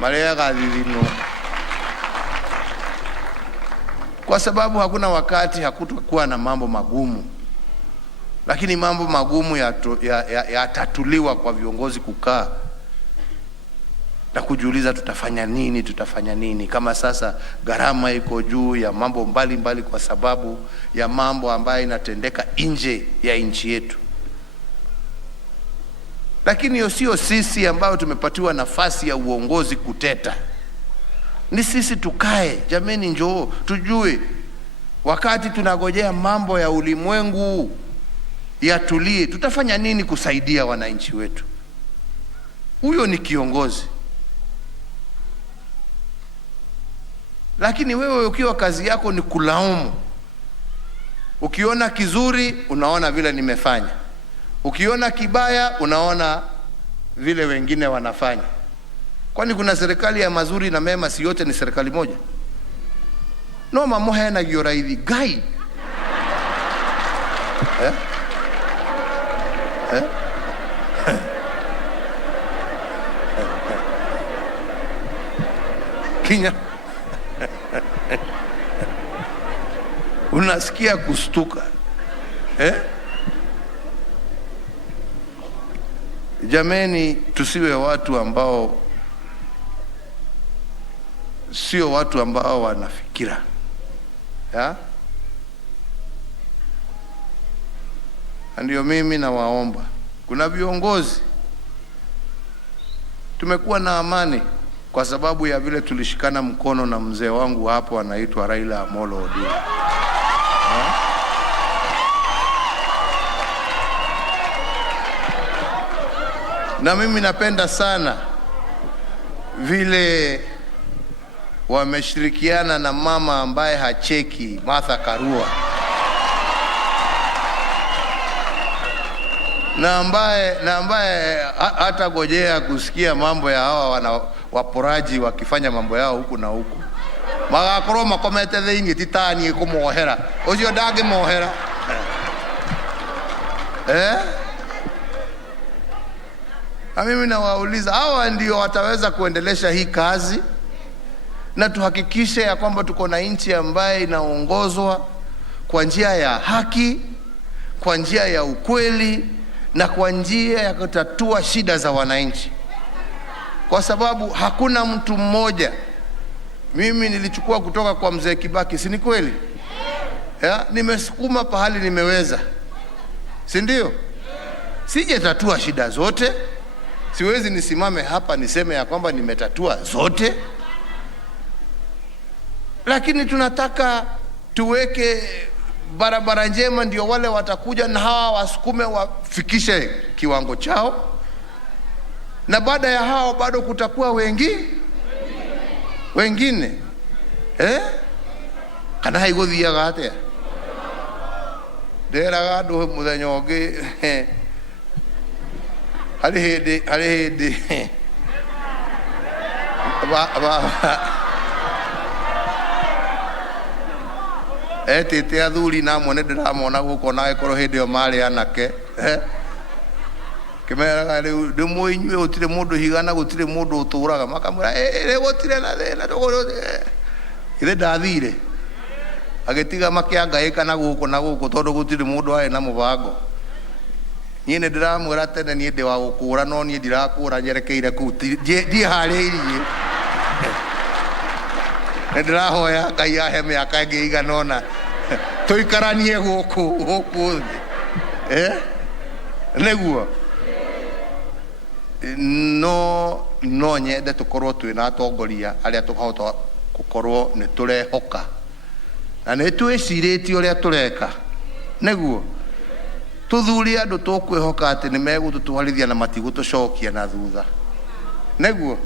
Malea ga dilino. Kwa sababu hakuna wakati hakutakuwa na mambo magumu. Lakini mambo magumu yatatuliwa kwa viongozi kukaa na kujiuliza tutafanya nini. Kama sasa gharama iko juu ya mambo mbalimbali kwa sababu ya mambo ambayo inatendeka nje ya nchi yetu. Lakini hiyo sio sisi ambao tumepatiwa nafasi ya uongozi kuteta. Ni sisi tukae, jameni, njoo tujue wakati tunagojea mambo ya ulimwengu yatulie, tutafanya nini kusaidia wananchi wetu. Huyo ni kiongozi. Lakini wewe ukiwa kazi yako ni kulaumu, ukiona kizuri unaona vile nimefanya, ukiona kibaya unaona vile wengine wanafanya. Kwani kuna serikali ya mazuri na mema? Si yote ni serikali moja? No mamoha na gioraidhi gai Kinya unasikia kustuka Jameni, tusiwe watu ambao sio watu ambao wanafikira Ndio mimi nawaomba, kuna viongozi tumekuwa na amani kwa sababu ya vile tulishikana mkono na mzee wangu hapo anaitwa Raila Amolo Odinga. Na mimi napenda sana vile wameshirikiana na mama ambaye hacheki, Martha Karua, na ambaye hata gojea kusikia mambo ya hawa waporaji wakifanya mambo yao huku na huku. Magakoro makomete theingi titani kumuohera ucio ndage mohera Na mimi nawauliza, hawa ndio wataweza kuendelesha hii kazi, na tuhakikishe ya kwamba tuko na nchi ambaye inaongozwa kwa njia ya haki, kwa njia ya ukweli, na kwa njia ya kutatua shida za wananchi. Kwa sababu hakuna mtu mmoja, mimi nilichukua kutoka kwa mzee Kibaki, si ni kweli? Nimesukuma pahali nimeweza, si ndio? Sijatatua shida zote, siwezi nisimame hapa niseme ya kwamba nimetatua zote, lakini tunataka tuweke barabara njema, ndio wale watakuja na hawa wasukume wafikishe kiwango chao, na baada ya hao bado kutakuwa wengine kana haigothiaga atia nderaga andu muthenya ungi hari hindi etete athuri namwe nĩ ndĩramona gũkũ na gĩkorwo hĩndĩ ĩyo marĩ anake kĩmeraga rĩu ndĩmwe inyuĩ gũtirĩ mũndũ higa na gũtirĩ mũndũ ũtũraga, makamwĩra gũtirĩ na thĩna ithe ndathire agĩtiga makĩangaĩka na gũkũ tondũ gũtirĩ mũndũ arĩ na mũbango. Niĩ nĩ ndĩramwĩra tene niĩ ndĩ wa gũkũra, no niĩ ndirakũra njerekeire kũu, ndiharĩirie. Nĩ ndĩrahoya Ngai ahe mĩaka ĩngĩ igana ũna tũikaranie gũkũ thĩ, nĩguo no nyende tũkorwo twĩna atongoria arĩa tũkahota gũkorwo nĩ tũrehoka na nĩ twĩcirĩtie ũrĩa tũreka, nĩguo tũthuri andũ tũkwĩhoka atĩ nĩ megũtũtwarithia na matigũtũcokia na thutha, nĩguo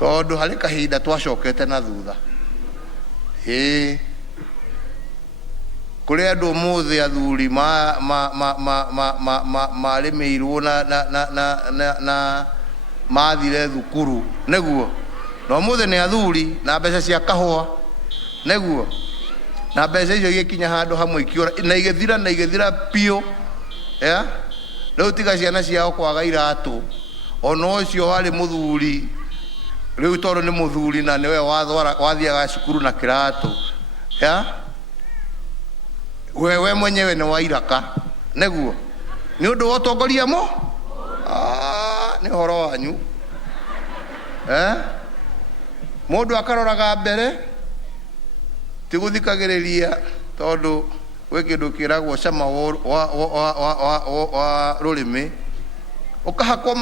tondũ harĩ kahinda twacokete na thutha. Kũrĩ andũ mũthĩ athuri marĩmĩirwo na mathire thukuru, nĩguo no mũthĩ nĩ athuri na mbeca cia kahũa, nĩguo na mbeca icio igĩkinya handũ hamwe ikĩũra na igĩthira piũ, rĩu tiga ciana ciao kwaga iratũ. Ona ũcio warĩ mũthuri rĩu tondũ nĩ mũthuri na nĩwe wathiaga cukuru na kĩratũ, wewe mwenyewe nĩ wairaka, nĩguo nĩ ũndũ wa ũtongoria nĩ ũhoro wanyu. Mũndũ akaroraga mbere ti gũthikagĩrĩria, tondũ gwĩ kĩndũ kĩragwo cama wa rũrĩmĩ, ũkahakwo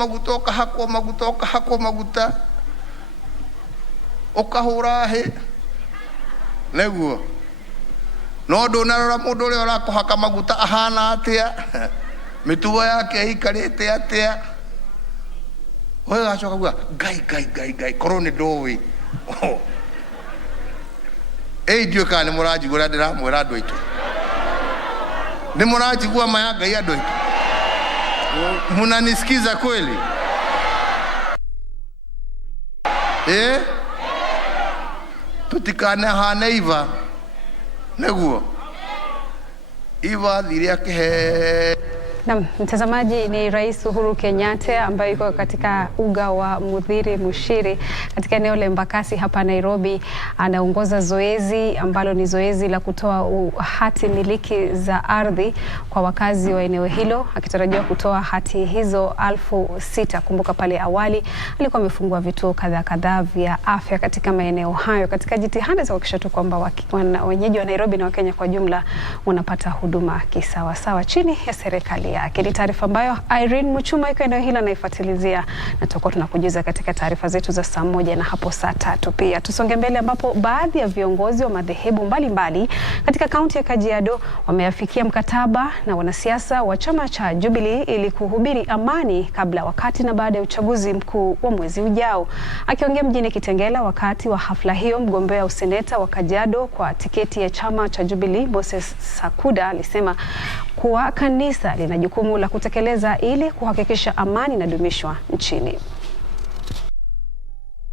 maguta ũkahũra hĩ, nĩguo no ndũnarora mũndũ ũrĩa ũrakũhaka maguta ahana atĩa, mĩtugo yake ĩikarĩte atĩa. Wewe gacoka kuga ngai korwo nĩ ndũĩ ndiũĩ kana nĩ mũranjigua ndĩramwĩra andũ aitũ, nĩ mũranjigua maya ngai andũ aitũ, mnanisikiza kweli? Tutikane hane iva, nĩguo iva thiri akihe. Naam, mtazamaji, ni Rais Uhuru Kenyatta ambaye yuko katika uga wa Muthiri Mushiri katika eneo la Embakasi hapa Nairobi. Anaongoza zoezi ambalo ni zoezi la kutoa hati miliki za ardhi kwa wakazi wa eneo hilo, akitarajiwa kutoa hati hizo 6,000. Kumbuka pale awali alikuwa amefungua vituo kadhaa vya afya katika maeneo hayo katika jitihada za kuhakikisha tu kwamba wenyeji wa Nairobi na Wakenya kwa jumla wanapata huduma kisawasawa chini ya serikali yake. Ni taarifa ambayo Irene Muchuma yuko eneo hilo anaifuatilizia, na tutakuwa tunakujuza katika taarifa zetu za saa 1 na hapo saa 3 pia. Tusonge mbele, ambapo baadhi ya viongozi wa madhehebu mbalimbali katika kaunti ya Kajiado wameafikia mkataba na wanasiasa wa chama cha Jubilee ili kuhubiri amani kabla, wakati na baada ya uchaguzi mkuu wa mwezi ujao. Akiongea mjini Kitengela wakati wa hafla hiyo, mgombea useneta wa Kajiado kwa tiketi ya chama cha Jubilee Moses Sakuda alisema kuwa kanisa lina jukumu la kutekeleza ili kuhakikisha amani inadumishwa nchini.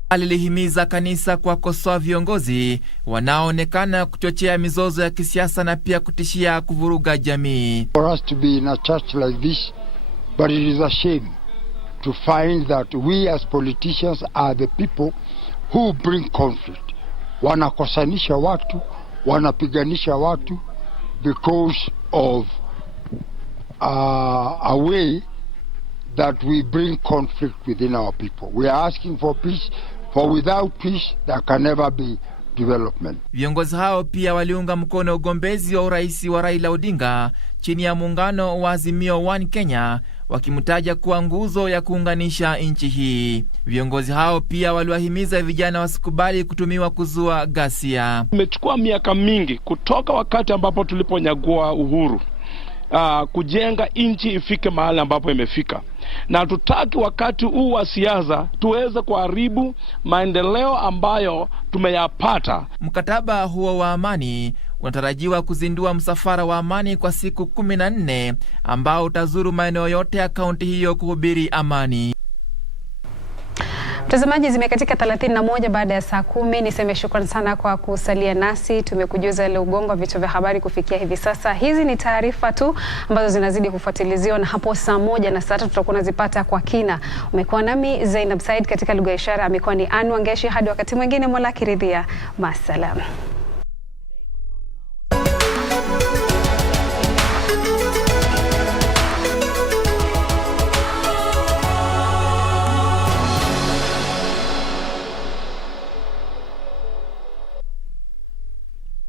Alilihimiza kanisa kuwakosoa viongozi wanaoonekana kuchochea mizozo ya kisiasa na pia kutishia kuvuruga jamii. For us to be in a church like this, but it is a shame to find that we as politicians are the people who bring conflict. Wanakosanisha watu, wanapiganisha watu because of a way that we bring conflict within our people. We are asking for peace, for without peace there can never be development. Viongozi hao pia waliunga mkono ugombezi wa urais wa Raila Odinga chini ya muungano wa Azimio One Kenya, wakimtaja kuwa nguzo ya kuunganisha nchi hii. Viongozi hao pia waliwahimiza vijana wasikubali kutumiwa kuzua ghasia. Imechukua miaka mingi kutoka wakati ambapo tuliponyakua uhuru kujenga nchi ifike mahali ambapo imefika, na tutaki wakati huu wa siasa tuweze kuharibu maendeleo ambayo tumeyapata. Mkataba huo wa amani unatarajiwa kuzindua msafara wa amani kwa siku 14 ambao utazuru maeneo yote ya kaunti hiyo kuhubiri amani. Mtazamaji, zimekatika 31 baada ya saa 10. Niseme shukrani sana kwa kusalia nasi. Tumekujuza ile ugongo wa vichwa vya habari kufikia hivi sasa. Hizi ni taarifa tu ambazo zinazidi kufuatiliziwa, na hapo saa 1 na saa 3 tutakuwa nazipata kwa kina. Umekuwa nami Zainab Said, katika lugha ya ishara amekuwa ni Ann Wangeshi. Hadi wakati mwingine, Mola akiridhia. Masalam.